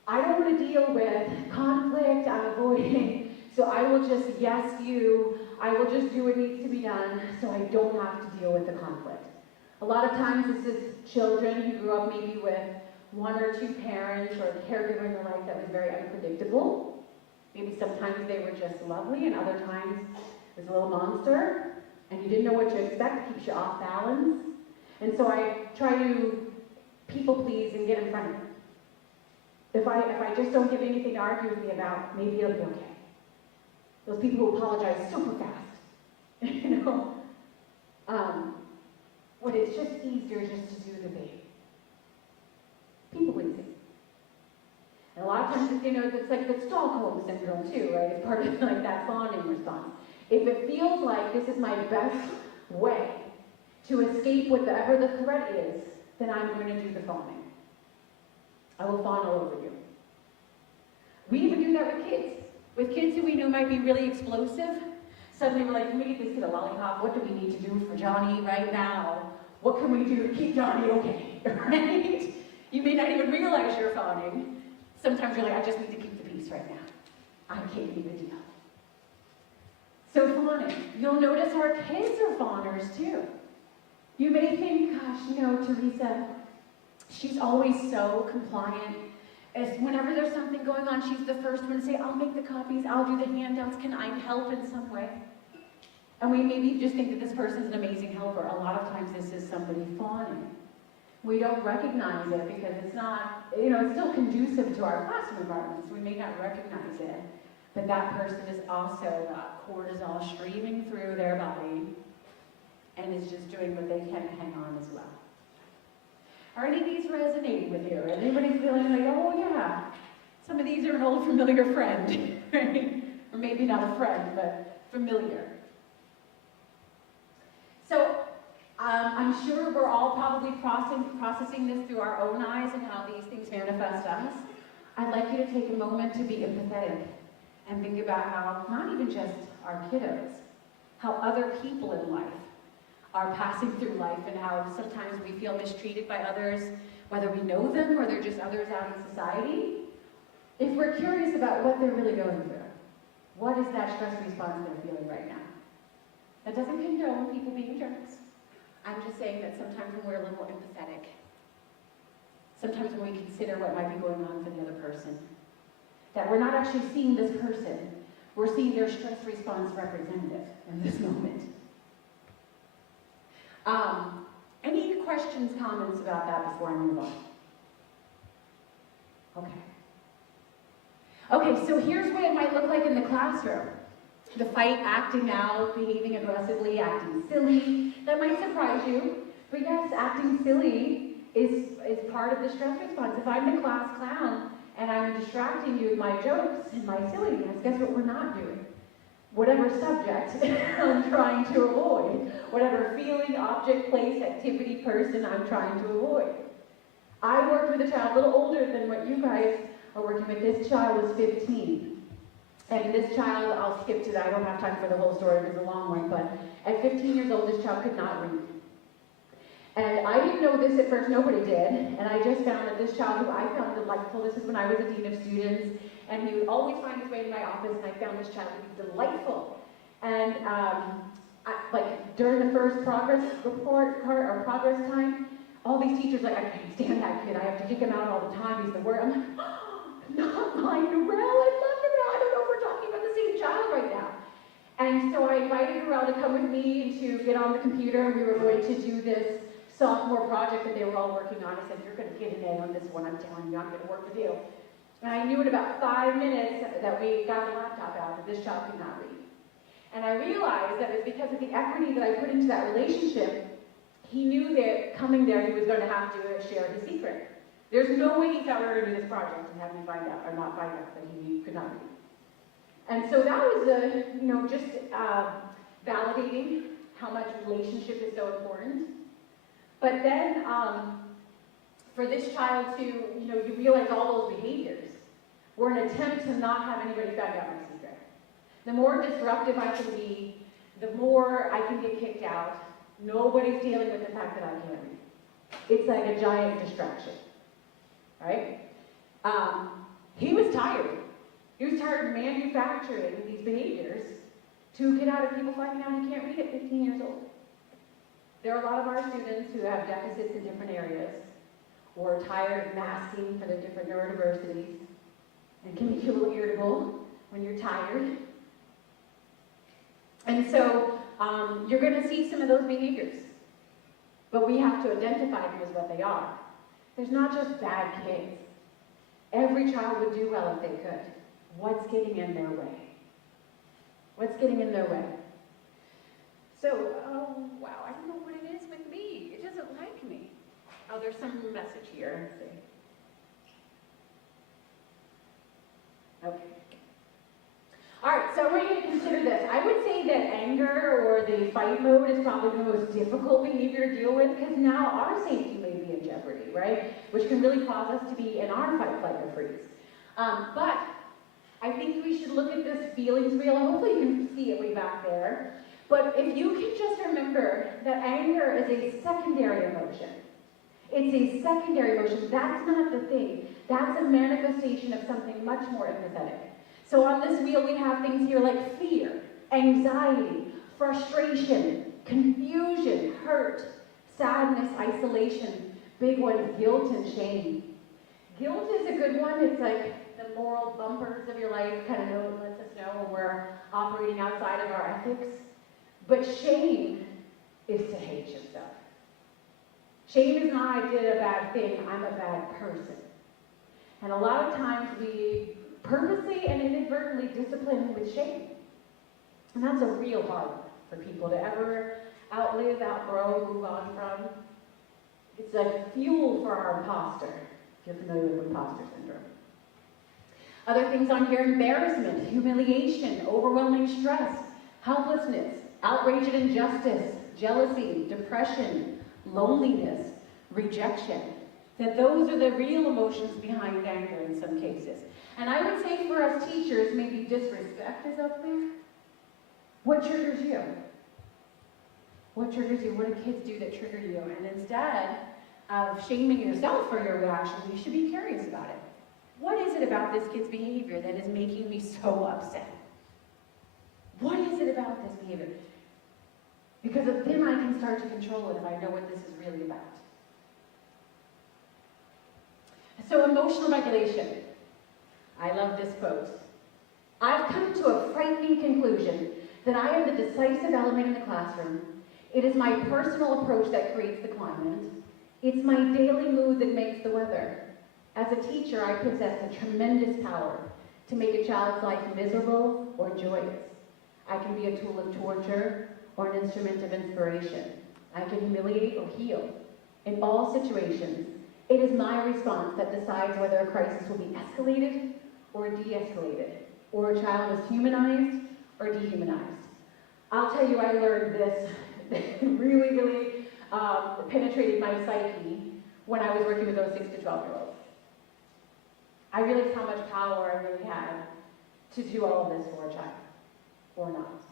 I don't want to deal with conflict, I'm avoiding, so I will just yes you, I will just do what needs to be done so I don't have to deal with the conflict. A lot of times this is children who grew up maybe with 1 or 2 parents or a caregiver in their life that was very unpredictable. Maybe sometimes they were just lovely and other times it was a little monster and you didn't know what to expect, keeps you off balance. And so I try to people please and get in front of them. If I just don't give anything to argue with me about, maybe it'll be okay. Those people who apologize super fast, when it's just easier just to do the thing. People pleasing. And a lot of times, it's like the Stockholm syndrome too, right? It's part of like that fawning response. If it feels like this is my best way to escape whatever the threat is, then I'm going to do the fawning. I will fawn all over you. We even do that with kids. With kids who we know might be really explosive. Suddenly we're like, can we get this kid a lollipop? What do we need to do for Johnny right now? What can we do to keep Johnny okay, right? You may not even realize you're fawning. Sometimes you're like, I just need to keep the peace right now. I can't keep a deal. So fawning. You'll notice our kids are fawners too. You may think, gosh, Teresa, she's always so compliant. Whenever there's something going on, she's the first one to say, I'll make the copies, I'll do the handouts, can I help in some way? And we maybe just think that this person's an amazing helper. A lot of times this is somebody fawning. We don't recognize it because it's not, it's still conducive to our classroom environments. We may not recognize it, but that person is also got cortisol streaming through their body and is just doing what they can to hang on as well. Are any of these resonating with you? Is anybody feeling like, oh yeah, some of these are an old familiar friend, right? Or maybe not a friend, but familiar. So I'm sure we're all probably processing this through our own eyes and how these things manifest us. I'd like you to take a moment to be empathetic and think about how, not even just our kiddos, how other people in life are passing through life and how sometimes we feel mistreated by others, whether we know them or they're just others out in society. If we're curious about what they're really going through, what is that stress response they're feeling right now? That doesn't condone people being jerks. I'm just saying that sometimes when we're a little empathetic, sometimes when we consider what might be going on for the other person, that we're not actually seeing this person, we're seeing their stress response representative in this moment. Any questions, comments about that before I move on? Okay, so here's what it might look like in the classroom. The fight, acting out, behaving aggressively, acting silly. That might surprise you, but yes, acting silly is part of the stress response. If I'm the class clown and I'm distracting you with my jokes and my silliness, guess what we're not doing? Whatever subject I'm trying to avoid, whatever feeling, object, place, activity, person I'm trying to avoid. I worked with a child a little older than what you guys are working with. This child was 15. And this child, I'll skip to that, I don't have time for the whole story, it was a long one, but at 15 years old, this child could not read. And I didn't know this at first, nobody did, and I just found that this child, who I found delightful, this is when I was a dean of students, and he would always find his way to my office, and I found this child to be delightful. And during the first progress report, or progress time, all these teachers like, I can't stand that kid, I have to kick him out all the time, he's the worst. I'm like, not my Narelle, I love him, I don't know if we're talking about the same child right now. And so I invited Narelle to come with me to get on the computer, and we were going to do this sophomore project that they were all working on. I said, you're going to get an A on this one, I'm telling you, I'm going to work with you. And I knew in about 5 minutes that we got the laptop out, that this child could not read. And I realized that it was because of the equity that I put into that relationship. He knew that coming there, he was going to have to share his secret. There's no way he thought we were going to do this project and have me find out, or not find out, that he could not read. And so that was, just validating how much relationship is so important. But then, for this child to, you realize all those behaviors were an attempt to not have anybody find out my secret. The more disruptive I can be, the more I can get kicked out. Nobody's dealing with the fact that I can't read. It's like a giant distraction, right? He was tired. He was tired of manufacturing these behaviors to get out of people finding out he can't read at 15 years old. There are a lot of our students who have deficits in different areas, or are tired of masking for their different neurodiversities, and can make you a little irritable when you're tired. And so you're going to see some of those behaviors, but we have to identify them as what they are. There's not just bad kids. Every child would do well if they could. What's getting in their way? What's getting in their way? So, oh, wow, I don't know what it is with me. It doesn't like me. Oh, there's some message here. Let's see. Okay. All right, so I want you to consider this. I would say that anger or the fight mode is probably the most difficult behavior to deal with, because now our safety may be in jeopardy, right? Which can really cause us to be in our fight, flight, or freeze. But I think we should look at this feelings wheel. Hopefully you can see it way back there. But if you can just remember that anger is a secondary emotion. It's a secondary emotion. That's not the thing. That's a manifestation of something much more empathetic. So on this wheel, we have things here like fear, anxiety, frustration, confusion, hurt, sadness, isolation. Big ones, guilt and shame. Guilt is a good one. It's like the moral bumpers of your life kind of lets us know when we're operating outside of our ethics. But shame is to hate yourself. Shame is not I did a bad thing, I'm a bad person. And a lot of times we purposely and inadvertently discipline with shame. And that's a real hard one for people to ever outlive, outgrow, move on from. It's like fuel for our imposter, if you're familiar with imposter syndrome. Other things on here: embarrassment, humiliation, overwhelming stress, helplessness, outrage and injustice, jealousy, depression, loneliness, rejection. That those are the real emotions behind anger in some cases. And I would say for us teachers, maybe disrespect is up there. What triggers you? What triggers you? What do kids do that trigger you? And instead of shaming yourself for your reaction, you should be curious about it. What is it about this kid's behavior that is making me so upset? What is it about this behavior? Because then I can start to control it if I know what this is really about. So emotional regulation. I love this quote. I've come to a frightening conclusion that I am the decisive element in the classroom. It is my personal approach that creates the climate. It's my daily mood that makes the weather. As a teacher, I possess a tremendous power to make a child's life miserable or joyous. I can be a tool of torture or an instrument of inspiration. I can humiliate or heal. In all situations, it is my response that decides whether a crisis will be escalated or de-escalated, or a child is humanized or dehumanized. I'll tell you, I learned this really penetrated my psyche when I was working with those 6 to 12-year-olds. I realized how much power I really had to do all of this for a child, or not.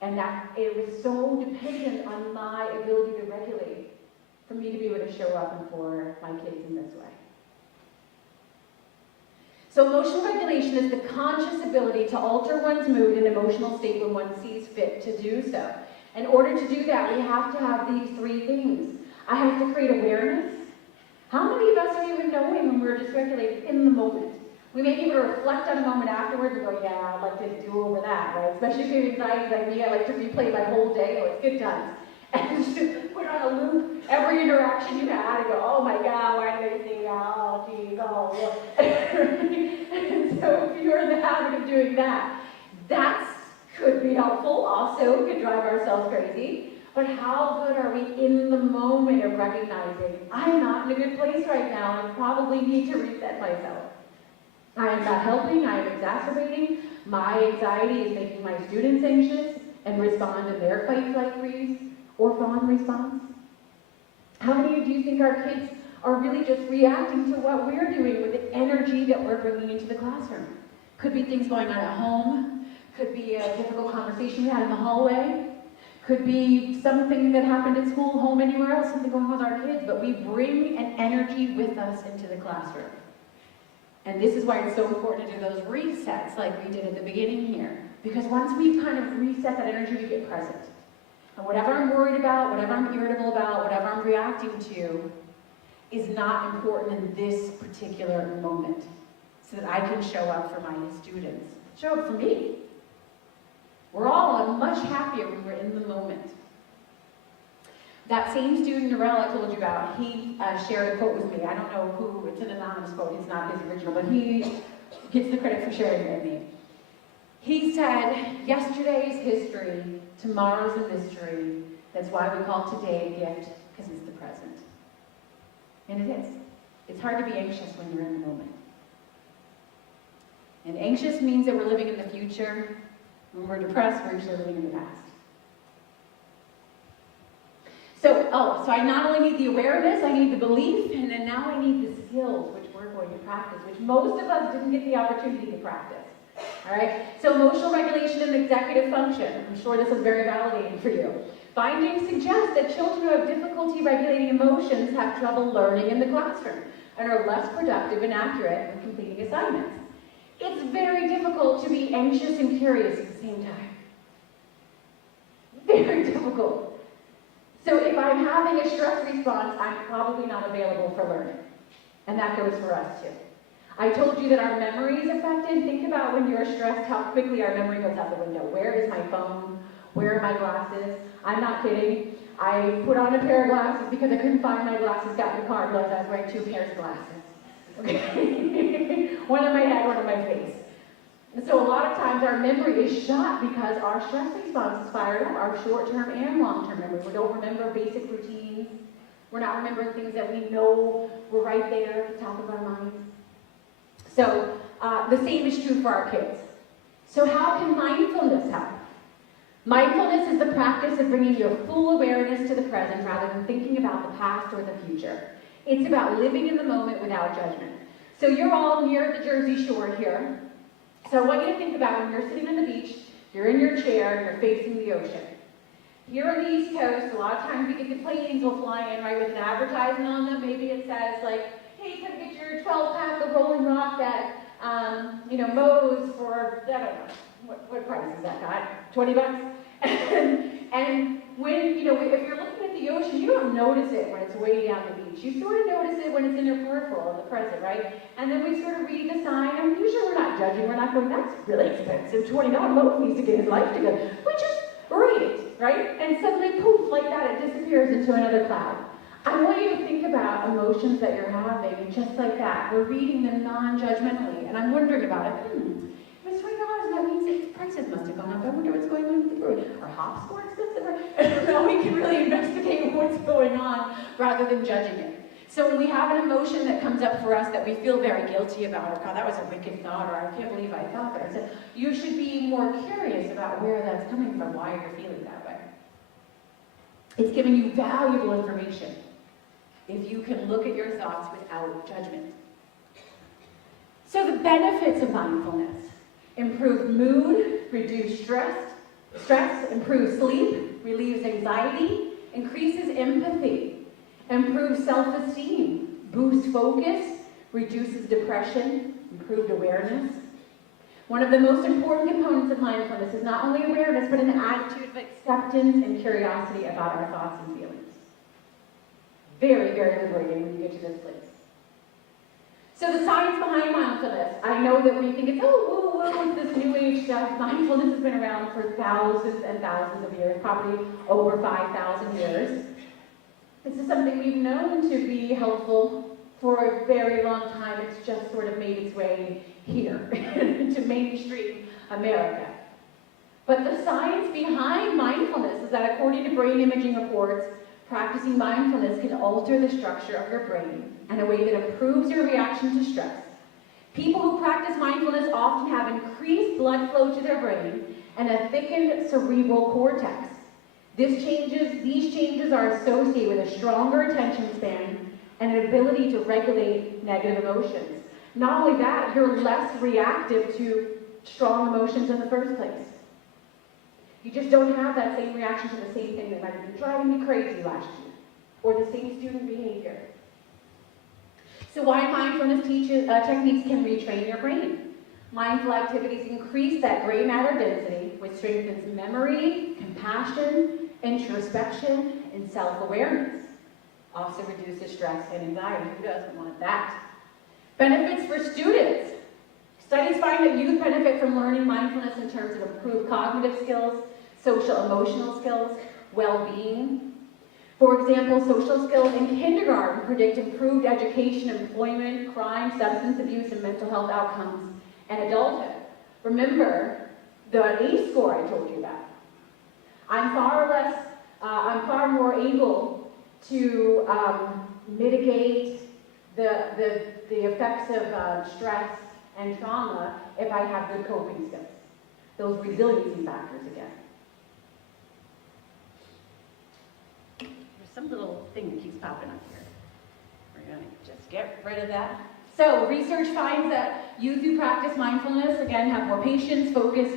And that it was so dependent on my ability to regulate for me to be able to show up and for my kids in this way. So emotional regulation is the conscious ability to alter one's mood and emotional state when one sees fit to do so. In order to do that, we have to have these 3 things. I have to create awareness. How many of us are even knowing when we're dysregulated in the moment? We may be able to reflect on a moment afterwards and go, yeah, I'd like to do over that, right? Especially if you have anxiety like me, I like to replay my whole day, or it's good times. And just put on a loop every interaction you had and go, oh my God, why did I say that? Oh, geez, oh, what? And so if you're in the habit of doing that, that could be helpful, also could drive ourselves crazy. But how good are we in the moment of recognizing, I'm not in a good place right now, and I probably need to reset myself. I am not helping, I am exacerbating. My anxiety is making my students anxious and respond to their fight, flight, freeze, or fawn response. How many of you think our kids are really just reacting to what we're doing with the energy that we're bringing into the classroom? Could be things going on at home, could be a difficult conversation we had in the hallway, could be something that happened at school, home, anywhere else, something going on with our kids, but we bring an energy with us into the classroom. And this is why it's so important to do those resets like we did at the beginning here. Because once we've kind of reset that energy, we get present. And whatever I'm worried about, whatever I'm irritable about, whatever I'm reacting to is not important in this particular moment. So that I can show up for my students, show up for me. We're all much happier when we're in the moment. That same student, Narelle, I told you about, he shared a quote with me. I don't know who, it's an anonymous quote, it's not his original, but he gets the credit for sharing it with me. He said, yesterday's history, tomorrow's a mystery. That's why we call today a gift, because it's the present. And it is. It's hard to be anxious when you're in the moment. And anxious means that we're living in the future. When we're depressed, we're usually living in the past. So I not only need the awareness, I need the belief, and then now I need the skills, which we're going to practice, which most of us didn't get the opportunity to practice. All right? So emotional regulation and executive function. I'm sure this is very validating for you. Findings suggest that children who have difficulty regulating emotions have trouble learning in the classroom and are less productive and accurate when completing assignments. It's very difficult to be anxious and curious at the same time. Very difficult. So if I'm having a stress response, I'm probably not available for learning. And that goes for us too. I told you that our memory is affected. Think about when you're stressed, how quickly our memory goes out the window. Where is my phone? Where are my glasses? I'm not kidding. I put on a pair of glasses because I couldn't find my glasses, got in the car, realized I was wearing 2 pairs of glasses. Okay? One on my head, one on my face. And so a lot of times our memory is shot because our stress response is fired up, our short-term and long-term memory. We don't remember basic routines. We're not remembering things that we know were right there at the top of our minds. So the same is true for our kids. So how can mindfulness help? Mindfulness is the practice of bringing your full awareness to the present rather than thinking about the past or the future. It's about living in the moment without judgment. So you're all near the Jersey Shore here. So I want you to think about when you're sitting on the beach, you're in your chair, and you're facing the ocean. Here on the East Coast, a lot of times we get the planes will fly in, right, with an advertisement on them. Maybe it says, like, hey, come get your 12-pack of Rolling Rock at, Moe's for, I don't know, what price is that, guy? 20 bucks? And when, if you're looking at the ocean, you don't notice it when it's way down the beach. You sort of notice it when it's in your peripheral, in the present, right? And then we sort of read the sign, and usually we're not judging, we're not going, that's really expensive, $20, Mo needs to get his life together. We just read it, right? And suddenly, poof, like that, it disappears into another cloud. I want you to think about emotions that you're having, and just like that, we're reading them non-judgmentally, and I'm wondering about it. If it's $20, that means its prices must have gone up. I wonder what's going on with the food. Are hops more expensive? Now we can really investigate what's going on rather than judging it. So when we have an emotion that comes up for us that we feel very guilty about, or God, that was a wicked thought, or I can't believe I thought that, I said, you should be more curious about where that's coming from, why you're feeling that way. It's giving you valuable information if you can look at your thoughts without judgment. So the benefits of mindfulness: improve mood, reduce stress, improves sleep, relieves anxiety, increases empathy, improves self-esteem, boosts focus, reduces depression, improved awareness. One of the most important components of mindfulness is not only awareness, but an attitude of acceptance and curiosity about our thoughts and feelings. Very, very liberating when you get to this place. So the science behind mindfulness, I know that we think it's, woo, it's this new age stuff. Mindfulness has been around for thousands and thousands of years, probably over 5,000 years. This is something we've known to be helpful for a very long time. It's just sort of made its way here to mainstream America. But the science behind mindfulness is that according to brain imaging reports, practicing mindfulness can alter the structure of your brain in a way that improves your reaction to stress. People who practice mindfulness often have increased blood flow to their brain and a thickened cerebral cortex. These changes are associated with a stronger attention span and an ability to regulate negative emotions. Not only that, you're less reactive to strong emotions in the first place. You just don't have that same reaction to the same thing that might have been driving you crazy last year, or the same student behavior. So why mindfulness techniques can retrain your brain. Mindful activities increase that gray matter density, which strengthens memory, compassion, introspection, and self-awareness. Also reduces stress and anxiety. Who doesn't want that? Benefits for students. Studies find that youth benefit from learning mindfulness in terms of improved cognitive skills, social emotional skills, well-being. For example, social skills in kindergarten predict improved education, employment, crime, substance abuse, and mental health outcomes in adulthood. Remember the ACE score I told you about. I'm far more able to mitigate the effects of stress and trauma if I have good coping skills. Those resiliency factors again. There's some little thing that keeps popping up here. We're going to just get rid of that. So research finds that youth who practice mindfulness, again, have more patience, focus,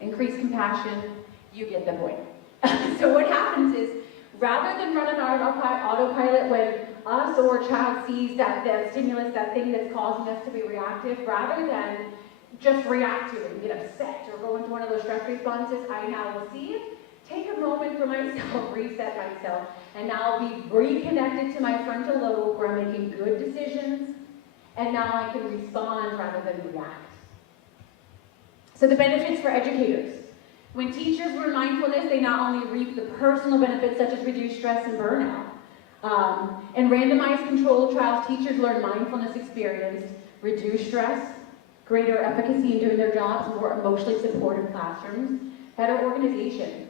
increased compassion. You get the point. So what happens is, rather than run an autopilot when us or a child sees that stimulus, that thing that's causing us to be reactive, rather than just react to it and get upset or go into one of those stress responses, I now will see it, take a moment for myself, reset myself, and now I'll be reconnected to my frontal lobe where I'm making good decisions, and now I can respond rather than react. So the benefits for educators. When teachers learn mindfulness, they not only reap the personal benefits such as reduced stress and burnout. In randomized controlled trials, teachers learn mindfulness experience, reduced stress, greater efficacy in doing their jobs, more emotionally supportive classrooms, better organization.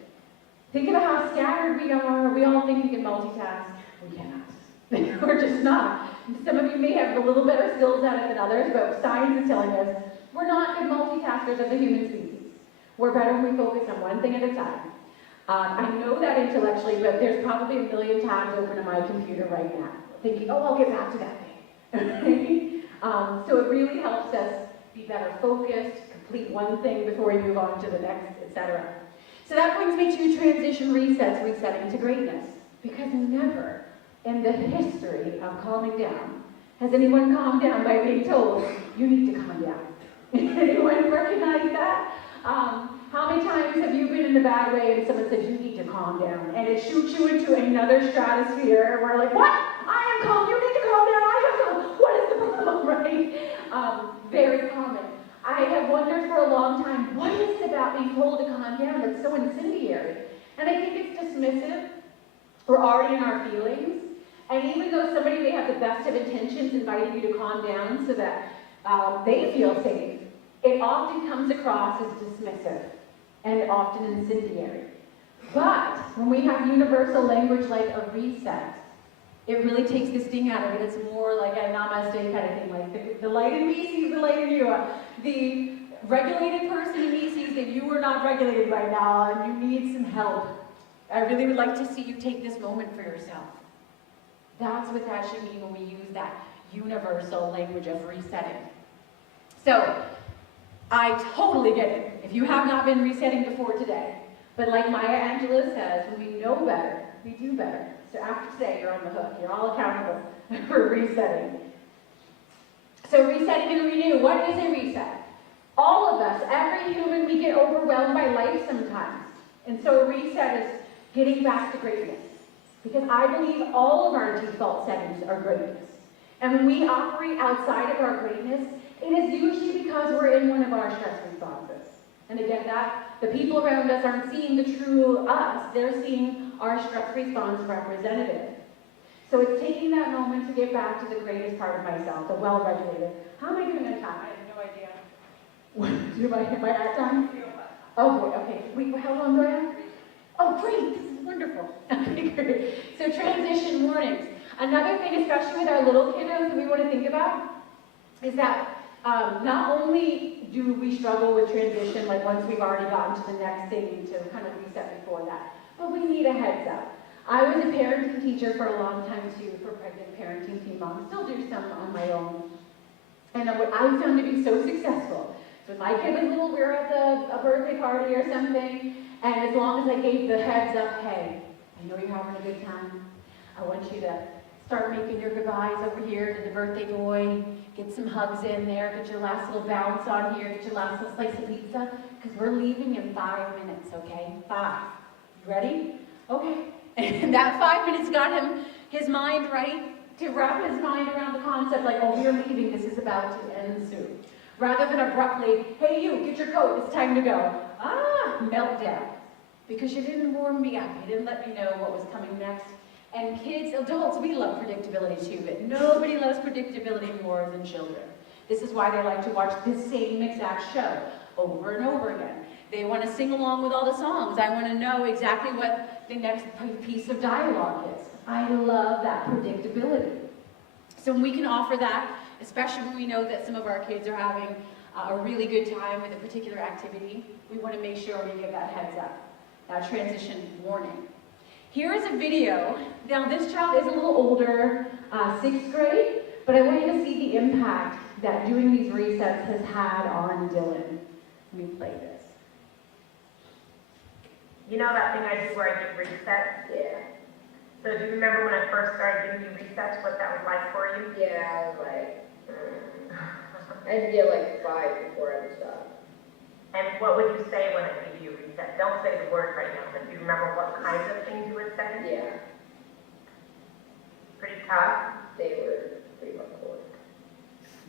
Think about how scattered we are. We all think we can multitask. We cannot. We're just not. Some of you may have a little better skills at it than others, but science is telling us we're not good multitaskers as a human species. We're better when we focus on one thing at a time. I know that intellectually, but there's probably a million tabs open on my computer right now, thinking, oh, I'll get back to that thing. So it really helps us be better focused, complete one thing before we move on to the next, etc. So that brings me to transition resets, resetting to greatness. Because never in the history of calming down has anyone calmed down by being told, you need to calm down. Anyone recognize that? How many times have you been in a bad way and someone says, you need to calm down, and it shoots you into another stratosphere, and we're like, what? I am calm, you need to calm down, I have to, what is the problem, right? Very common. I have wondered for a long time, what is it about being told to calm down that's so incendiary? And I think it's dismissive. We're already in our feelings. And even though somebody may have the best of intentions inviting you to calm down so that they feel safe, it often comes across as dismissive and often incendiary. But when we have universal language like a reset, it really takes the sting out of it. It's more like a namaste kind of thing, like the light in me sees the light in you. The regulated person in me sees that you are not regulated right now and you need some help. I really would like to see you take this moment for yourself. That's what that should mean when we use that universal language of resetting. So, I totally get it. If you have not been resetting before today, but like Maya Angelou says, when we know better, we do better. So after today, you're on the hook. You're all accountable for resetting. So resetting and renew. What is a reset? All of us, every human, we get overwhelmed by life sometimes. And so a reset is getting back to greatness. Because I believe all of our default settings are greatness. And when we operate outside of our greatness, it is usually because we're in one of our stress responses. And again, that the people around us aren't seeing the true us, they're seeing our stress response representative. So it's taking that moment to get back to the greatest part of myself, the well-regulated. How am I doing on time? I have no idea. Am I at time? Oh boy, okay. Wait, how long do I have? Oh great, this is wonderful. Okay, great. So transition warnings. Another thing, especially with our little kiddos that we want to think about, is that not only do we struggle with transition, like once we've already gotten to the next thing to kind of reset before that, but we need a heads up. I was a parenting teacher for a long time too, for pregnant parenting team moms, still do some on my own. And what I found to be so successful, so when my kid was little, we were at a birthday party or something, and as long as I gave the heads up, hey, I know you're having a good time, I want you to start making your goodbyes over here to the birthday boy, get some hugs in there, get your last little bounce on here, get your last little slice of pizza, because we're leaving in 5 minutes, okay? 5. You ready? Okay. And that 5 minutes got him his mind right to wrap his mind around the concept like, oh, we're leaving, this is about to end soon. Rather than abruptly, hey you, get your coat, it's time to go. Meltdown. Because you didn't warm me up, you didn't let me know what was coming next. And kids, adults, we love predictability too, but nobody loves predictability more than children. This is why they like to watch the same exact show over and over again. They want to sing along with all the songs. I want to know exactly what the next piece of dialogue is. I love that predictability. So when we can offer that, especially when we know that some of our kids are having a really good time with a particular activity, we want to make sure we give that heads up, that transition warning. Here is a video. Now this child is a little older, 6th grade, but I want you to see the impact that doing these resets has had on Dylan. Let me play this. You know that thing I do where I give resets? Yeah. So do you remember when I first started giving you resets, what that was like for you? Yeah, I was like, I'd get like 5 before I would stop. And what would you say when I give you a reset? Don't say the word right now, but do you remember what kinds of things you would say? Yeah, Pretty tough. they were pretty hardcore.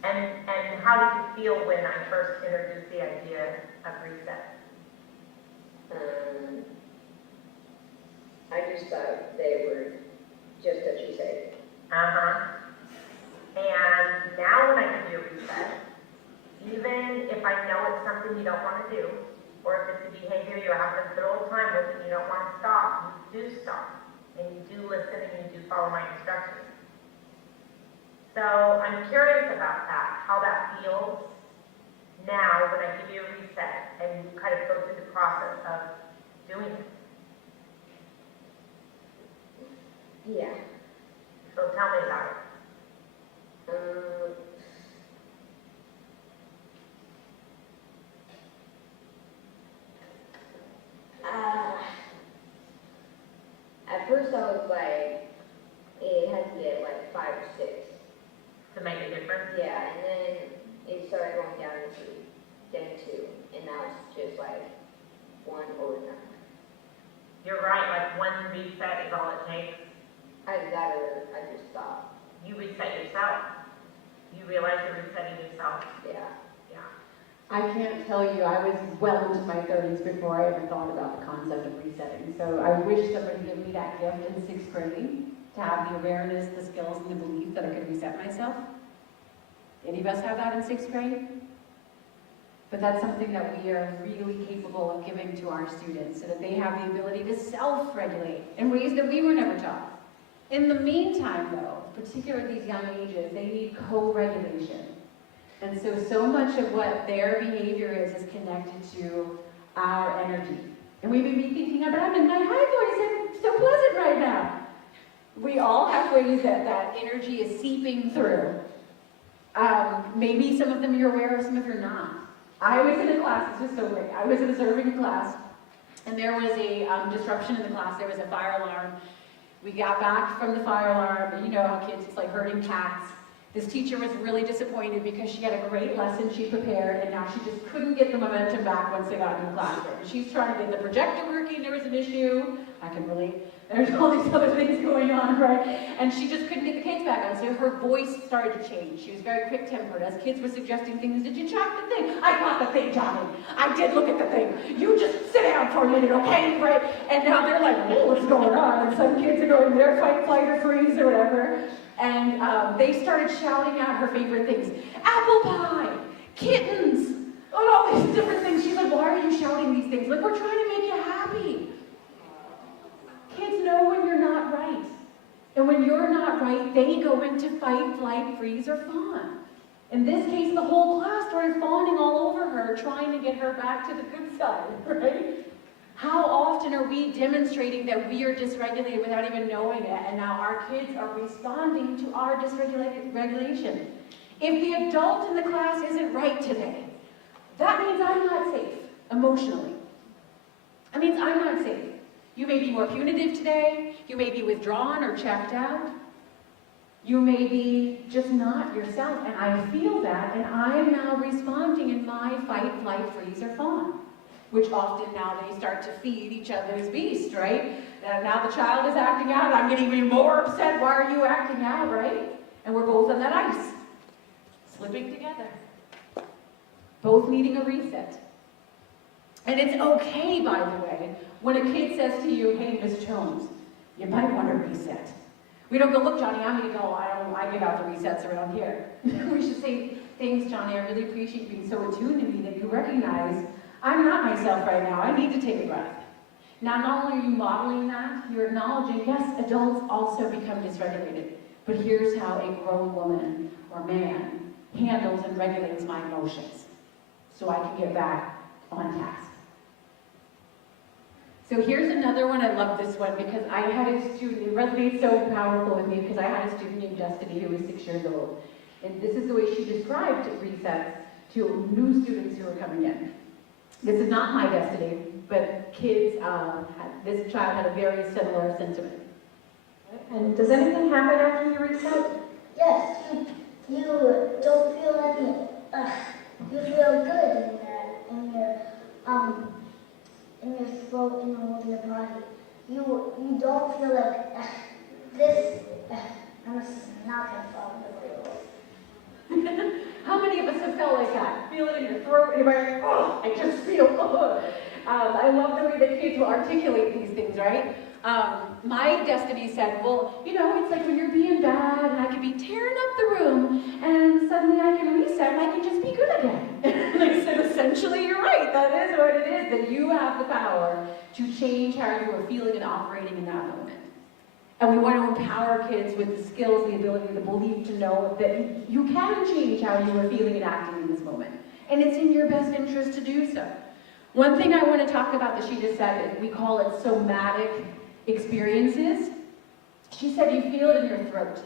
And how did you feel when I first introduced the idea of reset? I just thought they were just as you say. Uh-huh. And now when I give you a reset, even if I know it's something you don't want to do, or if it's a behavior you're having a good old time with and you don't want to stop, you do stop. And you do listen and you do follow my instructions. So I'm curious about that, how that feels now when I give you a reset and you kind of go through the process of doing it. Yeah. So tell me about it. At first I was like, it had to get like 5 or 6. To make a difference? Yeah, and then it started going down to 3, then 2, and now it's just like 1 or none. You're right, like one reset is all it takes. I just stopped. You reset yourself. You realize you're resetting yourself. Yeah. Yeah. I can't tell you, I was well into my 30s before I ever thought about the concept of resetting. So I wish somebody gave me that gift in 6th grade to have the awareness, the skills, and the belief that I could reset myself. Any of us have that in 6th grade? But that's something that we are really capable of giving to our students so that they have the ability to self-regulate in ways that we were never taught. In the meantime, though, particularly at these young ages, they need co-regulation. And so much of what their behavior is connected to our energy. And we may be thinking, but I'm in my high voice, I'm so pleasant right now. We all have ways that that energy is seeping through. Maybe some of them you're aware of, some of you're not. I was in a class, this was so great, I was observing a class, and there was a disruption in the class, there was a fire alarm. We got back from the fire alarm, and you know how kids, it's like herding cats. This teacher was really disappointed because she had a great lesson she prepared, and now she just couldn't get the momentum back once they got into the classroom. And she's trying to get the projector working, there was an issue, I can relate. There's all these other things going on, right? And she just couldn't get the kids back on, so her voice started to change. She was very quick-tempered. As kids were suggesting things, did you check the thing? I got the thing, Johnny. I did look at the thing. You just sit down for a minute, okay? Right? And now they're like, whoa, what's going on? And some kids are going, they're fight, flight, or freeze, or whatever. And they started shouting out her favorite things. Apple pie, kittens, and all these different things. She's like, why are you shouting these things? Like, we're trying to make you happy. Kids know when you're not right. And when you're not right, they go into fight, flight, freeze, or fawn. In this case, the whole class started fawning all over her, trying to get her back to the good side, right? How often are we demonstrating that we are dysregulated without even knowing it, and now our kids are responding to our dysregulation? If the adult in the class isn't right today, that means I'm not safe emotionally. That means I'm not safe. You may be more punitive today, you may be withdrawn or checked out, you may be just not yourself, and I feel that, and I am now responding in my fight, flight, freeze, or fawn, which often now they start to feed each other's beast, right? Now the child is acting out, I'm getting even more upset, why are you acting out, right? And we're both on that ice, slipping together, both needing a reset. And it's okay, by the way, when a kid says to you, hey, Miss Jones, you might want to reset. We don't go, look, Johnny, I'm going to go. I give out the resets around here. We should say, thanks, Johnny. I really appreciate you being so attuned to me that you recognize I'm not myself right now. I need to take a breath. Now, not only are you modeling that, you're acknowledging, yes, adults also become dysregulated. But here's how a grown woman or man handles and regulates my emotions so I can get back on task. So here's another one. I love this one because I had a student, it resonates so powerful with me because I had a student named Destiny who was 6 years old. And this is the way she described resets to new students who are coming in. This is not my Destiny. but kids, this child had a very similar sentiment. And does anything happen after you reset? Yes, you don't feel any, you feel good in your throat and all in your body. You don't feel like this, I'm not gonna follow the rules. How many of us have felt like that? Feel it in your throat, and you're like, oh, I just feel, I love the way that kids will articulate these things, right? My destiny said, well, you know, it's like when you're being bad, and I could be tearing up the room, and suddenly I can reset, and I can just be good again. And I said, essentially, you're right. That is what it is, that you have the power to change how you are feeling and operating in that moment. And we want to empower kids with the skills, the ability, the belief to know that you can change how you are feeling and acting in this moment. And it's in your best interest to do so. One thing I want to talk about that she just said is we call it somatic experiences. She said you feel it in your throat.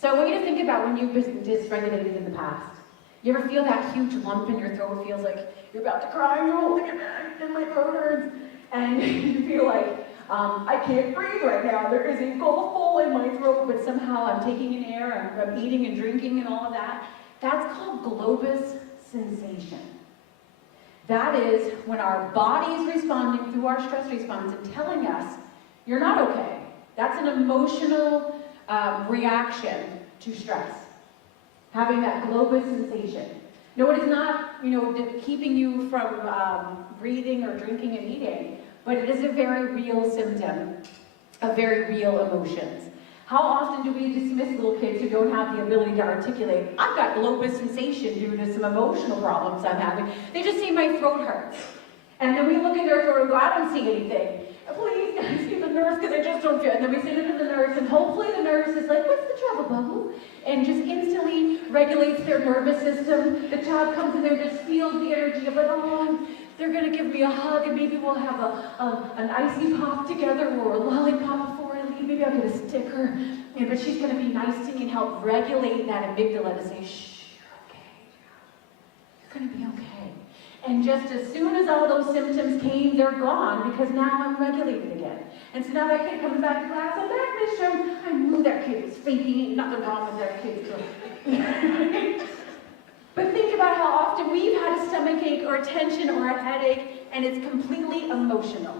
So I want you to think about when you've been dysregulated in the past. You ever feel that huge lump in your throat? It feels like you're about to cry and you're holding it back and my throat hurts. And you feel like, I can't breathe right now. There is a golf ball in my throat, but somehow I'm taking in air, I'm eating and drinking and all of that. That's called globus sensation. That is when our body is responding through our stress response and telling us, you're not okay. That's an emotional reaction to stress. Having that globus sensation. No, it is not, keeping you from breathing or drinking and eating, but it is a very real symptom of very real emotions. How often do we dismiss little kids who don't have the ability to articulate, I've got globus sensation due to some emotional problems I'm having. They just say my throat hurts. And then we look at their throat and go, I don't see anything. Please, guys, see the nurse because I just don't feel it. And then we send them to the nurse and hopefully the nurse is like, what's the trouble, Bubble? And just instantly regulates their nervous system. The child comes in there, just feels the energy of like, oh, they're going to give me a hug and maybe we'll have an icy pop together or a lollipop before I leave. Maybe I'll get a sticker. But she's going to be nice to me and help regulate that amygdala to say, shh, you're okay. You're going to be okay. And just as soon as all those symptoms came, they're gone because now I'm regulated again. And so now that kid comes back to class, I'm back, Miss Jones. I knew that kid was faking. Ain't nothing wrong with that kid. But think about how often we've had a stomachache or a tension or a headache, and it's completely emotional.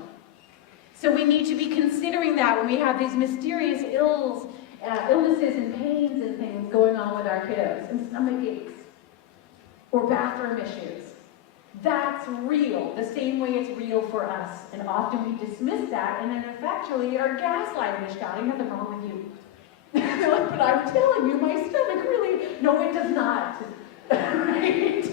So we need to be considering that when we have these mysterious illnesses and pains and things going on with our kiddos, and stomach aches, or bathroom issues. That's real, the same way it's real for us. And often we dismiss that, and then effectually are gaslighting and shouting, nothing wrong with you. But I'm telling you, my stomach really, no, it does not. Right?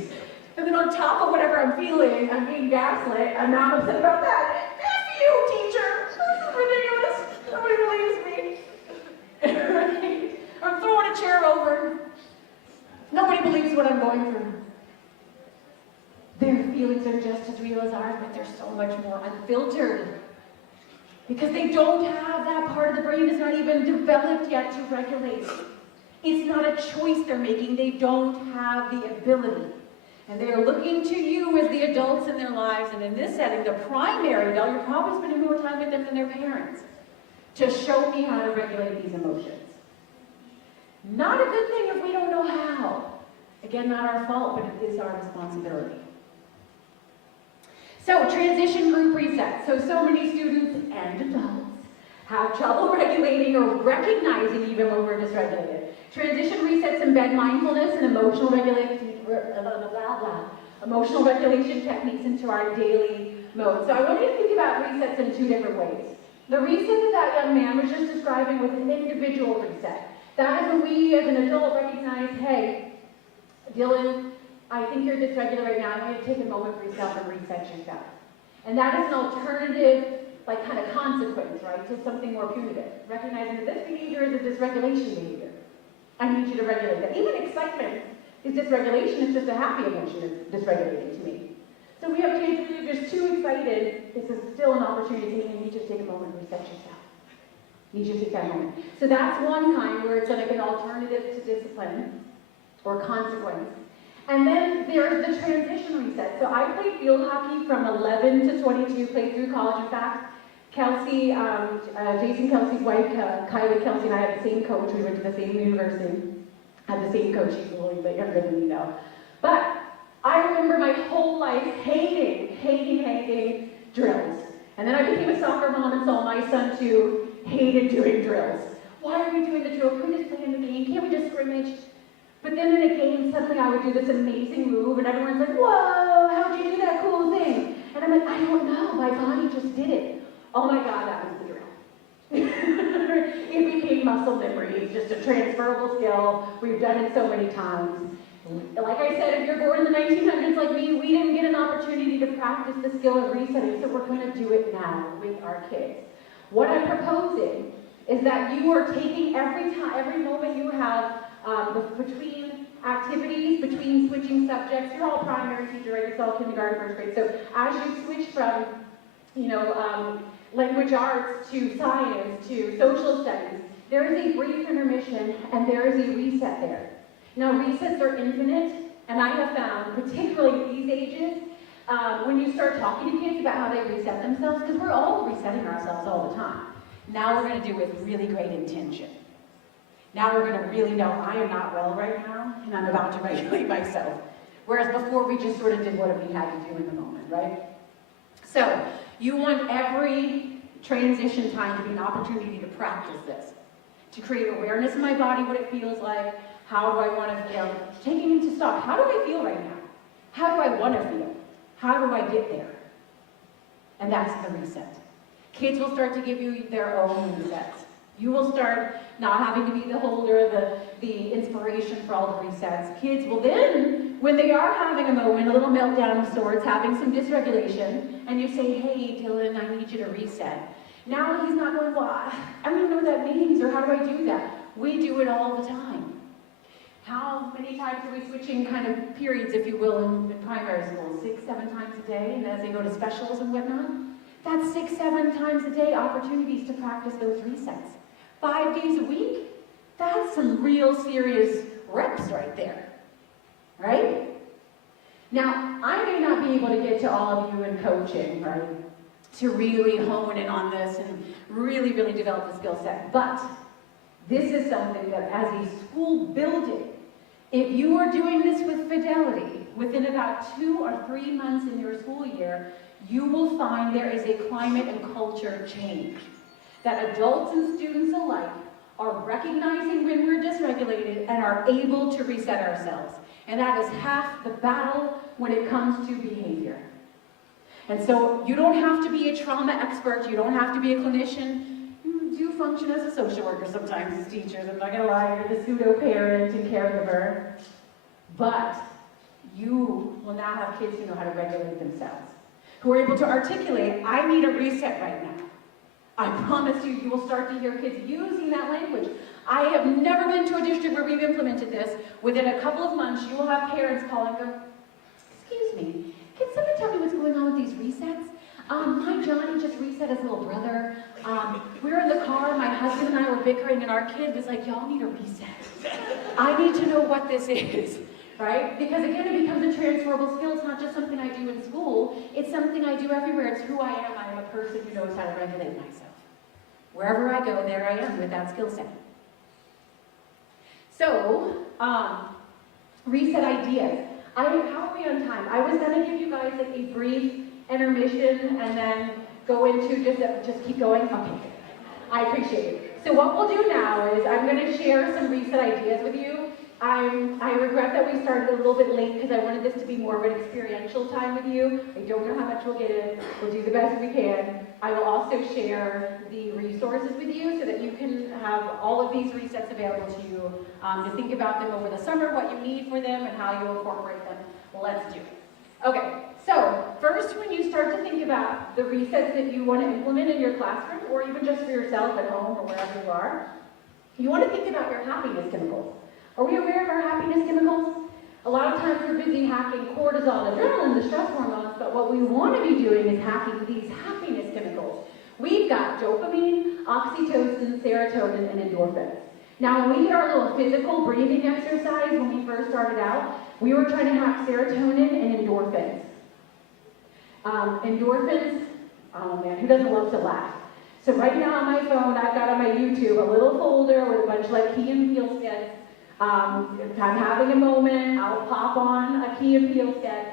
And then on top of whatever I'm feeling, I'm being gaslit. I'm not upset about that. F you, teacher. This is ridiculous. Nobody believes me. Right? I'm throwing a chair over. Nobody believes what I'm going through. Their feelings are just as real as ours, but they're so much more unfiltered. Because they don't have that part of the brain that's not even developed yet to regulate. It's not a choice they're making. They don't have the ability. And they are looking to you as the adults in their lives, and in this setting, the primary adult, you're probably spending more time with them than their parents, to show me how to regulate these emotions. Not a good thing if we don't know how. Again, not our fault, but it is our responsibility. So, transition group reset. So many students and adults have trouble regulating or recognizing even when we're dysregulated. Transition resets embed mindfulness and emotional regulation techniques into our daily mode. So I want you to think about resets in two different ways. The reset that young man was just describing was an individual reset. That is when we as an adult recognize, hey, Dylan, I think you're dysregulated right now. I want you to take a moment for yourself and reset yourself. And that is an alternative, like kind of consequence, right, to something more punitive. Recognizing that this behavior is a dysregulation behavior. I need you to regulate that. Even excitement is dysregulation. It's just a happy emotion is dysregulating to me. So we have kids who are just too excited. This is still an opportunity to need you to take a moment and reset yourself. Need you to take that moment. So that's one kind where it's like an alternative to discipline or consequence. And then there's the transition reset. So I played field hockey from 11 to 22, played through college. In fact, Kelsey, Jason Kelsey's wife, Kylie Kelsey, and I had the same coach. We went to the same university, had the same coach. She's a little bit younger than me now. But I remember my whole life hating drills. And then I became a soccer mom and saw my son too hated doing drills. Why are we doing the drill? Can we just play in the game? Can't we just scrimmage? But then in a game, suddenly I would do this amazing move, and everyone's like, whoa, how'd you do that cool thing? And I'm like, I don't know, my body just did it. Oh my God, that was the drill. It became muscle memory. It's just a transferable skill. We've done it so many times. Like I said, if you're born in the 1900s like me, we didn't get an opportunity to practice the skill of resetting, so we're going to do it now with our kids. What I'm proposing is that you are taking every moment you have between activities, between switching subjects. You're all primary teacher, right? You're all kindergarten, first grade. So as you switch from, language arts to science to social studies, there is a brief intermission and there is a reset there. Now, resets are infinite, and I have found, particularly at these ages, when you start talking to kids about how they reset themselves, because we're all resetting ourselves all the time. Now we're going to do it with really great intention. Now we're going to really know I am not well right now, and I'm about to regulate myself. Whereas before we just sort of did what we had to do in the moment, right? So you want every transition time to be an opportunity to practice this, to create awareness in my body, what it feels like. How do I want to feel? Taking into stock, how do I feel right now? How do I want to feel? How do I get there? And that's the reset. Kids will start to give you their own resets. You will start not having to be the holder of the inspiration for all the resets. Kids will then, when they are having a moment, a little meltdown of sorts, having some dysregulation, and you say, hey, Dylan, I need you to reset. Now he's not going, well, I don't even know what that means, or how do I do that? We do it all the time. How many times are we switching kind of periods, if you will, in primary school? 6, 7 times a day, and as they go to specials and whatnot? That's 6, 7 times a day opportunities to practice those resets. 5 days a week? That's some real serious reps right there, right? Now, I may not be able to get to all of you in coaching, right, to really hone in on this and really develop the skill set, but this is something that as a school building, if you are doing this with fidelity, within about 2 or 3 months in your school year, you will find there is a climate and culture change. That adults and students alike are recognizing when we're dysregulated and are able to reset ourselves. And that is half the battle when it comes to behavior. And so you don't have to be a trauma expert, you don't have to be a clinician. You do function as a social worker sometimes as teachers. I'm not going to lie, you're the pseudo-parent and caregiver. But you will now have kids who know how to regulate themselves, who are able to articulate, I need a reset right now. I promise you, you will start to hear kids using that language. I have never been to a district where we've implemented this. Within a couple of months, you will have parents call and go, excuse me, can someone tell me what's going on with these resets? My Johnny just reset his little brother. We were in the car, my husband and I were bickering, and our kid was like, y'all need a reset. I need to know what this is, right? Because again, it becomes a transferable skill. It's not just something I do in school. It's something I do everywhere. It's who I am. I am a person who knows how to regulate myself. Wherever I go, there I am with that skill set. So, reset ideas. How are we on time? I was going to give you guys like a brief intermission and then go into just keep going. Okay, I appreciate it. So what we'll do now is I'm going to share some reset ideas with you. I regret that we started a little bit late because I wanted this to be more of an experiential time with you. I don't know how much we'll get in. We'll do the best we can. I will also share the resources with you so that you can have all of these resets available to you to think about them over the summer, what you need for them, and how you incorporate them. Let's do it. Okay, so first when you start to think about the resets that you want to implement in your classroom, or even just for yourself at home or wherever you are, you want to think about your happiness chemicals. Are we aware of our happiness chemicals? A lot of times we're busy hacking cortisol, adrenaline, the stress hormones, but what we want to be doing is hacking these happiness chemicals. We've got dopamine, oxytocin, serotonin, and endorphins. Now, when we did our little physical breathing exercise when we first started out, we were trying to hack serotonin and endorphins. Endorphins, oh man, who doesn't love to laugh? So right now on my phone, I've got on my YouTube a little folder with a bunch of like key and peel skits. If I'm having a moment, I'll pop on a key and peel skit.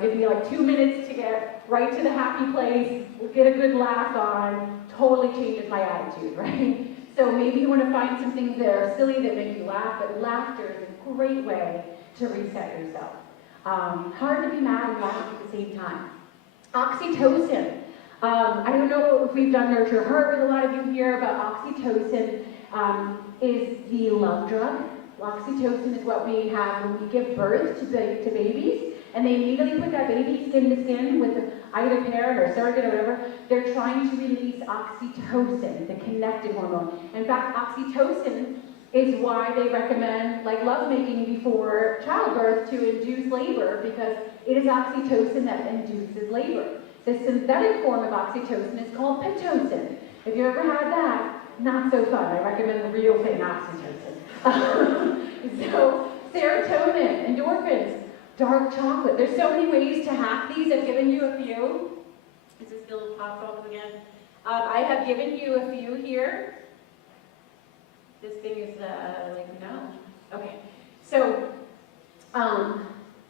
Give me like 2 minutes to get right to the happy place, get a good laugh on, totally changes my attitude, right? So maybe you want to find some things that are silly that make you laugh, but laughter is a great way to reset yourself. Hard to be mad and laugh at the same time. Oxytocin. I don't know if we've done Nurture Heart with a lot of you here, but oxytocin is the love drug. Oxytocin is what we have when we give birth to babies, and they immediately put that baby skin to skin with either parent or surrogate or whatever. They're trying to release oxytocin, the connected hormone. In fact, oxytocin is why they recommend like lovemaking before childbirth to induce labor, because it is oxytocin that induces labor. The synthetic form of oxytocin is called pitocin. If you ever had that, not so fun. I recommend the real thing, oxytocin. So serotonin, endorphins, dark chocolate. There's so many ways to hack these. I've given you a few. Is this still pop phones again? I have given you a few here. This thing is no. Okay. So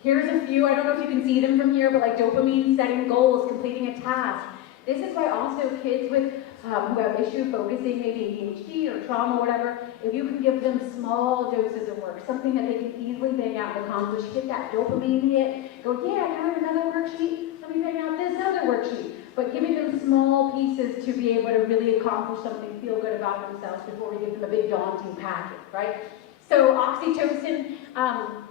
here's a few. I don't know if you can see them from here, but like dopamine, setting goals, completing a task. This is why also kids with who have issue focusing, maybe ADHD or trauma, whatever, if you can give them small doses of work, something that they can easily bang out and accomplish, hit that dopamine hit, go, yeah, I have another worksheet, let me bang out this other worksheet. But giving them small pieces to be able to really accomplish something, feel good about themselves before we give them a big daunting packet, right? So oxytocin,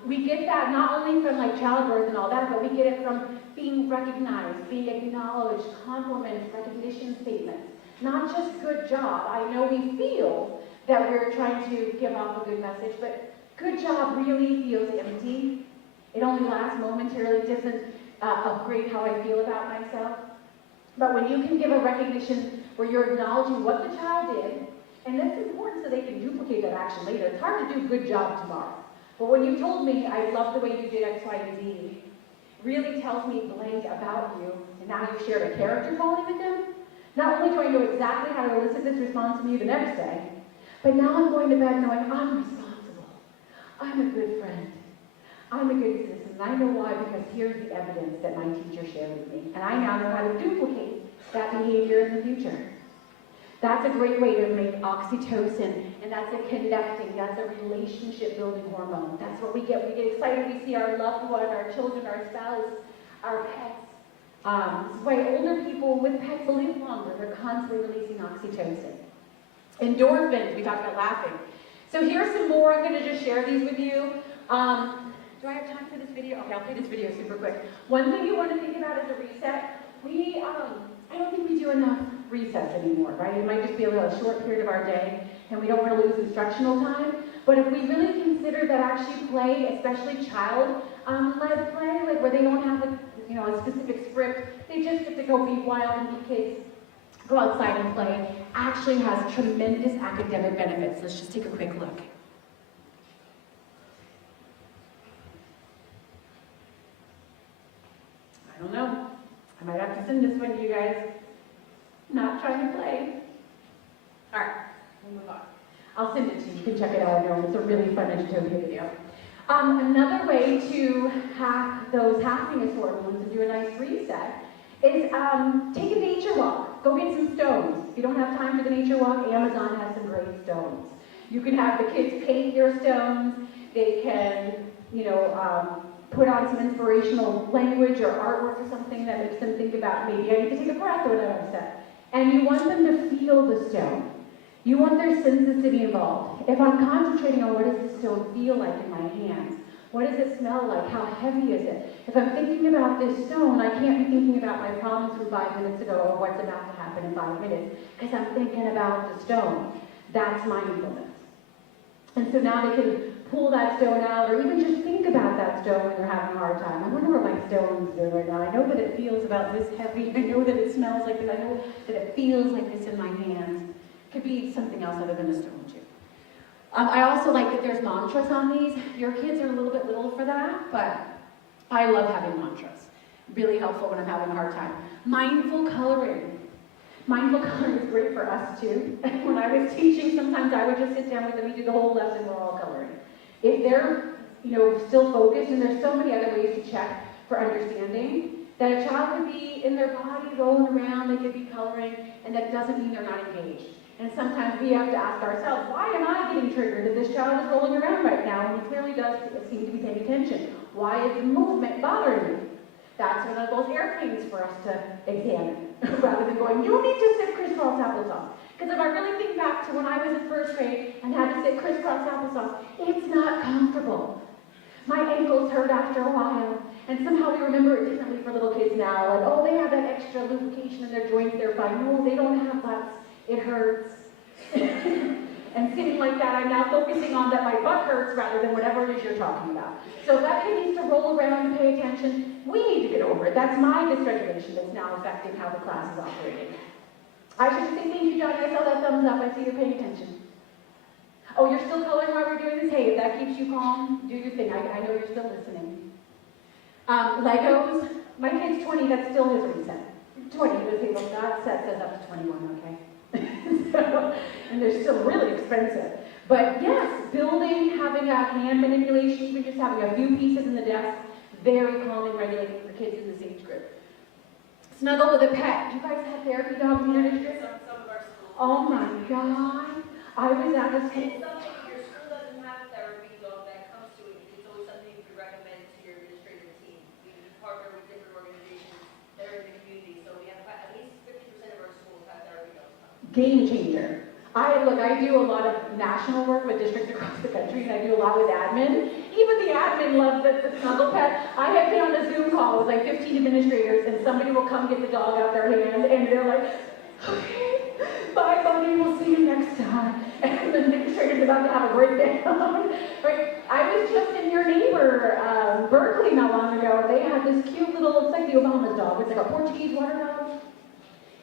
we get that not only from like childbirth and all that, but we get it from being recognized, being acknowledged, compliments, recognition statements. Not just good job. I know we feel that we're trying to give off a good message, but good job really feels empty. It only lasts momentarily, it doesn't upgrade how I feel about myself. But when you can give a recognition where you're acknowledging what the child did, and that's important so they can duplicate that action later. It's hard to do a good job tomorrow. But when you told me, I love the way you did X, Y, and Z, really tells me blank about you, and now you shared a character quality with them, not only do I know exactly how to elicit this response from you the next day, but now I'm going to bed knowing I'm responsible. I'm a good friend. I'm a good citizen. And I know why, because here's the evidence that my teacher shared with me. And I now know how to duplicate that behavior in the future. That's a great way to make oxytocin, and that's a connecting, that's a relationship-building hormone. That's what we get. We get excited. We see our loved one, our children, our spouse, our pets. This is why older people with pets live longer. They're constantly releasing oxytocin. Endorphins, we talked about laughing. So here's some more. I'm going to just share these with you. Do I have time for this video? Okay, I'll play this video super quick. One thing you want to think about is a reset. I don't think we do enough resets anymore, right? It might just be a short period of our day, and we don't want to lose instructional time. But if we really consider that actually play, especially child-led play, like where they don't have a specific script, they just get to go be wild and be kids, go outside and play, actually has tremendous academic benefits. Let's just take a quick look. I don't know. I might have to send this one to you guys. Not trying to play. All right, we'll move on. I'll send it to you. You can check it out. It's a really fun Edutopia video. Another way to hack those happiness hormones and do a nice reset is take a nature walk. Go get some stones. If you don't have time for the nature walk, Amazon has some great stones. You can have the kids paint your stones. They can, put on some inspirational language or artwork or something that makes them think about, maybe I need to take a breath when I'm upset. And you want them to feel the stone. You want their senses to be involved. If I'm concentrating on what does the stone feel like in my hands, what does it smell like, how heavy is it? If I'm thinking about this stone, I can't be thinking about my problems from 5 minutes ago or what's about to happen in 5 minutes, because I'm thinking about the stone. That's mindfulness. And so now they can pull that stone out, or even just think about that stone when they're having a hard time. I wonder what my stone's doing right now. I know that it feels about this heavy. I know that it smells like this. I know that it feels like this in my hands. It could be something else other than a stone too. I also like that there's mantras on these. Your kids are a little bit little for that, but I love having mantras. Really helpful when I'm having a hard time. Mindful coloring. Mindful coloring is great for us too. When I was teaching, sometimes I would just sit down with them and do the whole lesson, we're all coloring. If they're, still focused, and there's so many other ways to check for understanding, that a child could be in their body rolling around, they could be coloring, and that doesn't mean they're not engaged. And sometimes we have to ask ourselves, why am I getting triggered that this child is rolling around right now? And he clearly does seem to be paying attention. Why is the movement bothering you? That's one of those airplanes for us to examine, rather than going, you need to sit crisscross applesauce. Because if I really think back to when I was in first grade and had to sit crisscross applesauce, it's not comfortable. My ankles hurt after a while, and somehow we remember it differently for little kids now. Like, oh, they have that extra lubrication in their joints, they're fine. No, they don't have butts. It hurts. And sitting like that, I'm now focusing on that my butt hurts rather than whatever it is you're talking about. So if that kid needs to roll around and pay attention, we need to get over it. That's my dysregulation that's now affecting how the class is operating. I should say thank you, Johnny. I saw that thumbs up. I see you're paying attention. Oh, you're still coloring while we're doing this? Hey, if that keeps you calm, do your thing. I know you're still listening. Legos. My kid's 20. That's still his reset. 20. The table God says up to 21, okay? And they're still really expensive. But yes, building, having a hand manipulation, even just having a few pieces in the desk, very calming, regulating for kids in this age group. Snuggle with a pet. Do you guys have therapy dogs in your district? Some of our schools. Oh my God. I was at a school. It's something, if your school doesn't have a therapy dog that comes to it, it's always something you could recommend to your administrative team. We partner with different organizations that are in the community, so we have at least 50% of our schools have therapy dogs. Game changer. I do a lot of national work with districts across the country, and I do a lot with admin. Even the admin loves the snuggle pet. I have been on a Zoom call with like 15 administrators, and somebody will come get the dog out their hand, and they're like, okay, bye buddy, we'll see you next time. And the administrator's about to have a breakdown. Right? I was just in your neighbor, Berkeley, not long ago, and they had this cute little, it's like the Obama's dog. It's like a Portuguese water dog.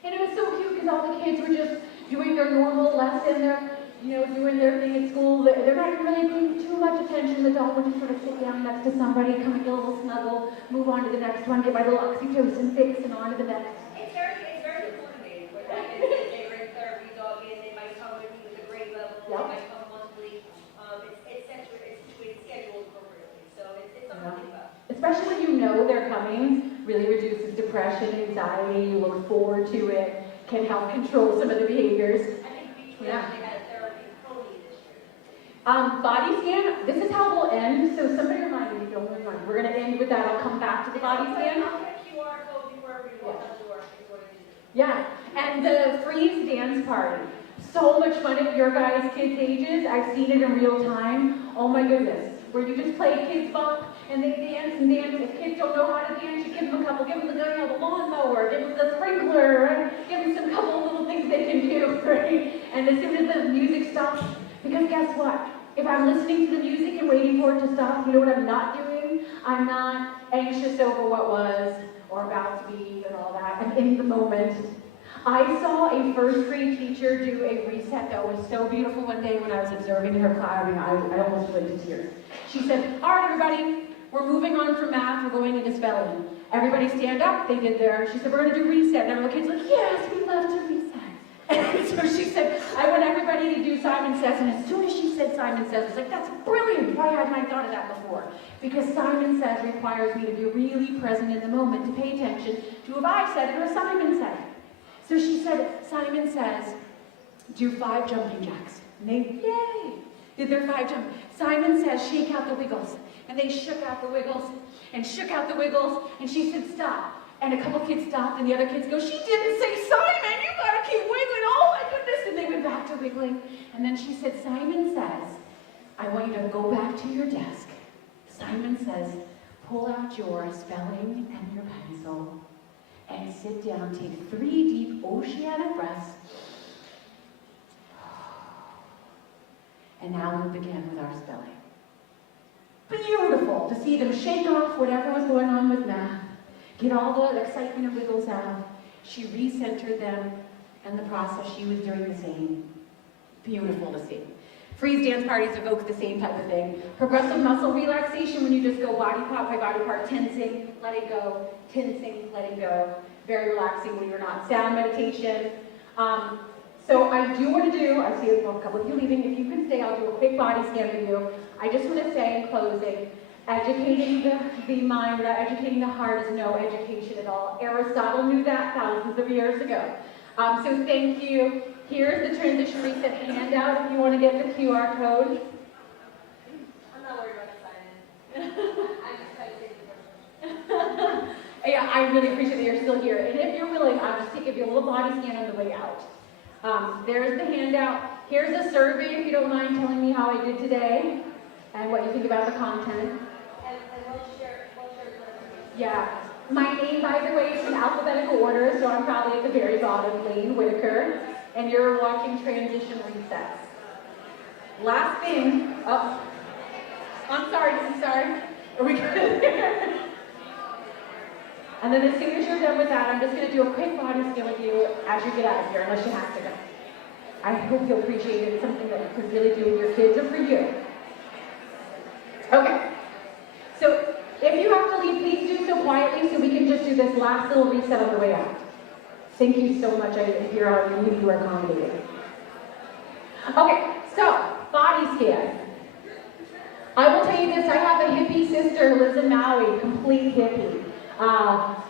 And it was so cute because all the kids were just doing their normal lesson. They're, doing their thing at school. They're not really paying too much attention. The dog would just sort of sit down next to somebody, come and get a little snuggle, move on to the next one, get my little oxytocin fix, and on to the next. It's very coordinated. When they bring therapy dog in, they might come with a grade level, they might come monthly. It's scheduled appropriately, so it's something to think about. Especially when you know they're coming, really reduces depression, anxiety, you look forward to it, can help control some of the behaviors. I think we actually had a therapy pony this year. Body scan, this is how we'll end, so somebody remind me, don't remind me. We're going to end with that, I'll come back to the body scan. I'll get a QR code before everybody walks out the door. Is what it is. Yeah, and the freeze dance party. So much fun at your guys' kids' ages. I've seen it in real time. Oh my goodness. Where you just play kids bump and they dance and dance. If kids don't know how to dance, you give them a couple. Give them the lawnmower, give them the sprinkler, right? Give them some couple of little things they can do, right? And as soon as the music stops, because guess what? If I'm listening to the music and waiting for it to stop, you know what I'm not doing? I'm not anxious over what was or about to be and all that. I'm in the moment. I saw a first grade teacher do a reset that was so beautiful one day when I was observing her class. I almost went to tears. She said, all right, everybody, we're moving on from math, we're going into spelling. Everybody stand up, they did there. She said, we're gonna do reset. And all the kids were like, yes, we love to reset. And so she said, I want everybody to do Simon Says, and as soon as she said Simon Says, I was like, that's brilliant. Why hadn't I thought of that before? Because Simon Says requires me to be really present in the moment, to pay attention to if I said it or Simon said it. So she said, Simon Says, do 5 jumping jacks. And they, yay, did their 5 jump. Simon Says, shake out the wiggles. And they shook out the wiggles and shook out the wiggles. And she said, stop. And a couple kids stopped, and the other kids go, she didn't say Simon, you gotta keep wiggling, oh my goodness. And they went back to wiggling. And then she said, Simon Says, I want you to go back to your desk. Simon Says, pull out your spelling and your pencil. And sit down, take 3 deep oceanic breaths. And now we'll begin with our spelling. Beautiful to see them shake off whatever was going on with math, get all the excitement and wiggles out. She recentered them, and the process she was doing the same. Beautiful to see. Freeze dance parties evoke the same type of thing. Progressive muscle relaxation when you just go body part by body part, tensing, letting go, tensing, letting go. Very relaxing when you're not. Sound meditation. So I do want to do, I see a couple of you leaving. If you can stay, I'll do a quick body scan with you. I just want to say in closing, educating the mind without educating the heart is no education at all. Aristotle knew that thousands of years ago. So thank you. Here's the transition reset handout if you want to get the QR code. I'm not worried about the sign-in. I just try to take the first one. Yeah, I really appreciate that you're still here. And if you're willing, I'll just give you a little body scan on the way out. There's the handout. Here's a survey, if you don't mind telling me how I did today and what you think about the content. And we'll share the Yeah. My name, by the way, is in alphabetical order, so I'm probably at the very bottom, Laine, Whitaker, and you're watching Transition Resets. Last thing, oh, I'm sorry. Are we good? And then as soon as you're done with that, I'm just going to do a quick body scan with you as you get out of here, unless you have to go. I hope you'll appreciate it. It's something that you could really do with your kids or for you. Okay. So if you have to leave, please do so quietly so we can just do this last little reset on the way out. Thank you so much. I hear how you are accommodating. Okay, so body scan. I will tell you this, I have a hippie sister who lives in Maui, complete hippie.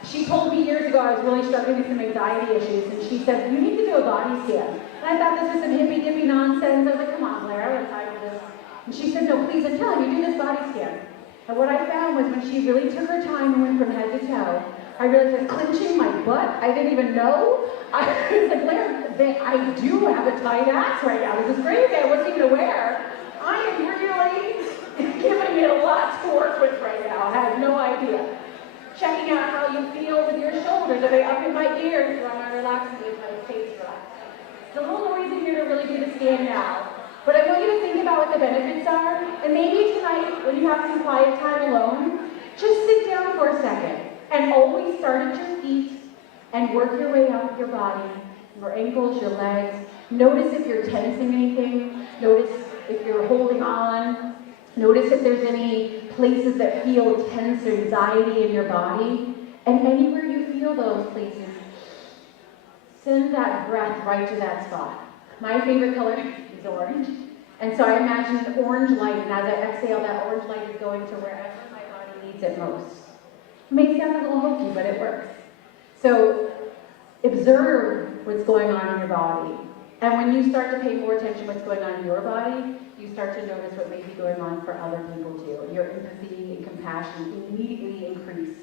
She told me years ago I was really struggling with some anxiety issues, and she said, you need to do a body scan. And I thought this was some hippie-dippy nonsense. I was like, come on, Blair, I'm tired of this. And she said, no, please, I'm telling you, do this body scan. And what I found was when she really took her time and went from head to toe, I realized that clenching my butt, I didn't even know. I was like, Blair, I do have a tight ass right now. This is crazy. I wasn't even aware. I am really giving it a lot to work with right now. I had no idea. Checking out how you feel with your shoulders. Are they up in my ears? Or am I relaxing? Is my face relaxed? It's a little noisy here to really do the scan now. But I want you to think about what the benefits are. And maybe tonight, when you have some quiet time alone, just sit down for a second. And always start at your feet and work your way up your body, your ankles, your legs. Notice if you're tensing anything. Notice if you're holding on. Notice if there's any places that feel tense or anxiety in your body. And anywhere you feel those places, send that breath right to that spot. My favorite color is orange. And so I imagine an orange light, and as I exhale, that orange light is going to wherever my body needs it most. It may sound a little hokey, but it works. So observe what's going on in your body. And when you start to pay more attention to what's going on in your body, you start to notice what may be going on for other people too. Your empathy and compassion immediately increase.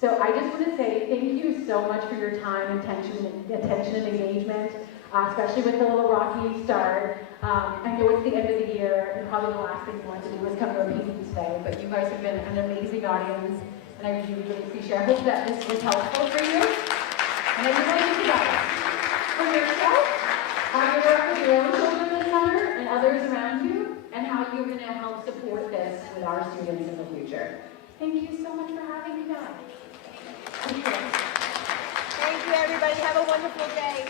So I just want to say thank you so much for your time, attention and engagement, especially with the little rocky start. I know it's the end of the year, and probably the last thing you want to do is come to a meeting today, but you guys have been an amazing audience, and I really appreciate it. I hope that this was helpful for you. And I just want you to know, for yourself, how you work with your own children this summer and others around you, and how you're going to help support this with our students in the future. Thank you so much for having me back. Thank you, everybody. Have a wonderful day.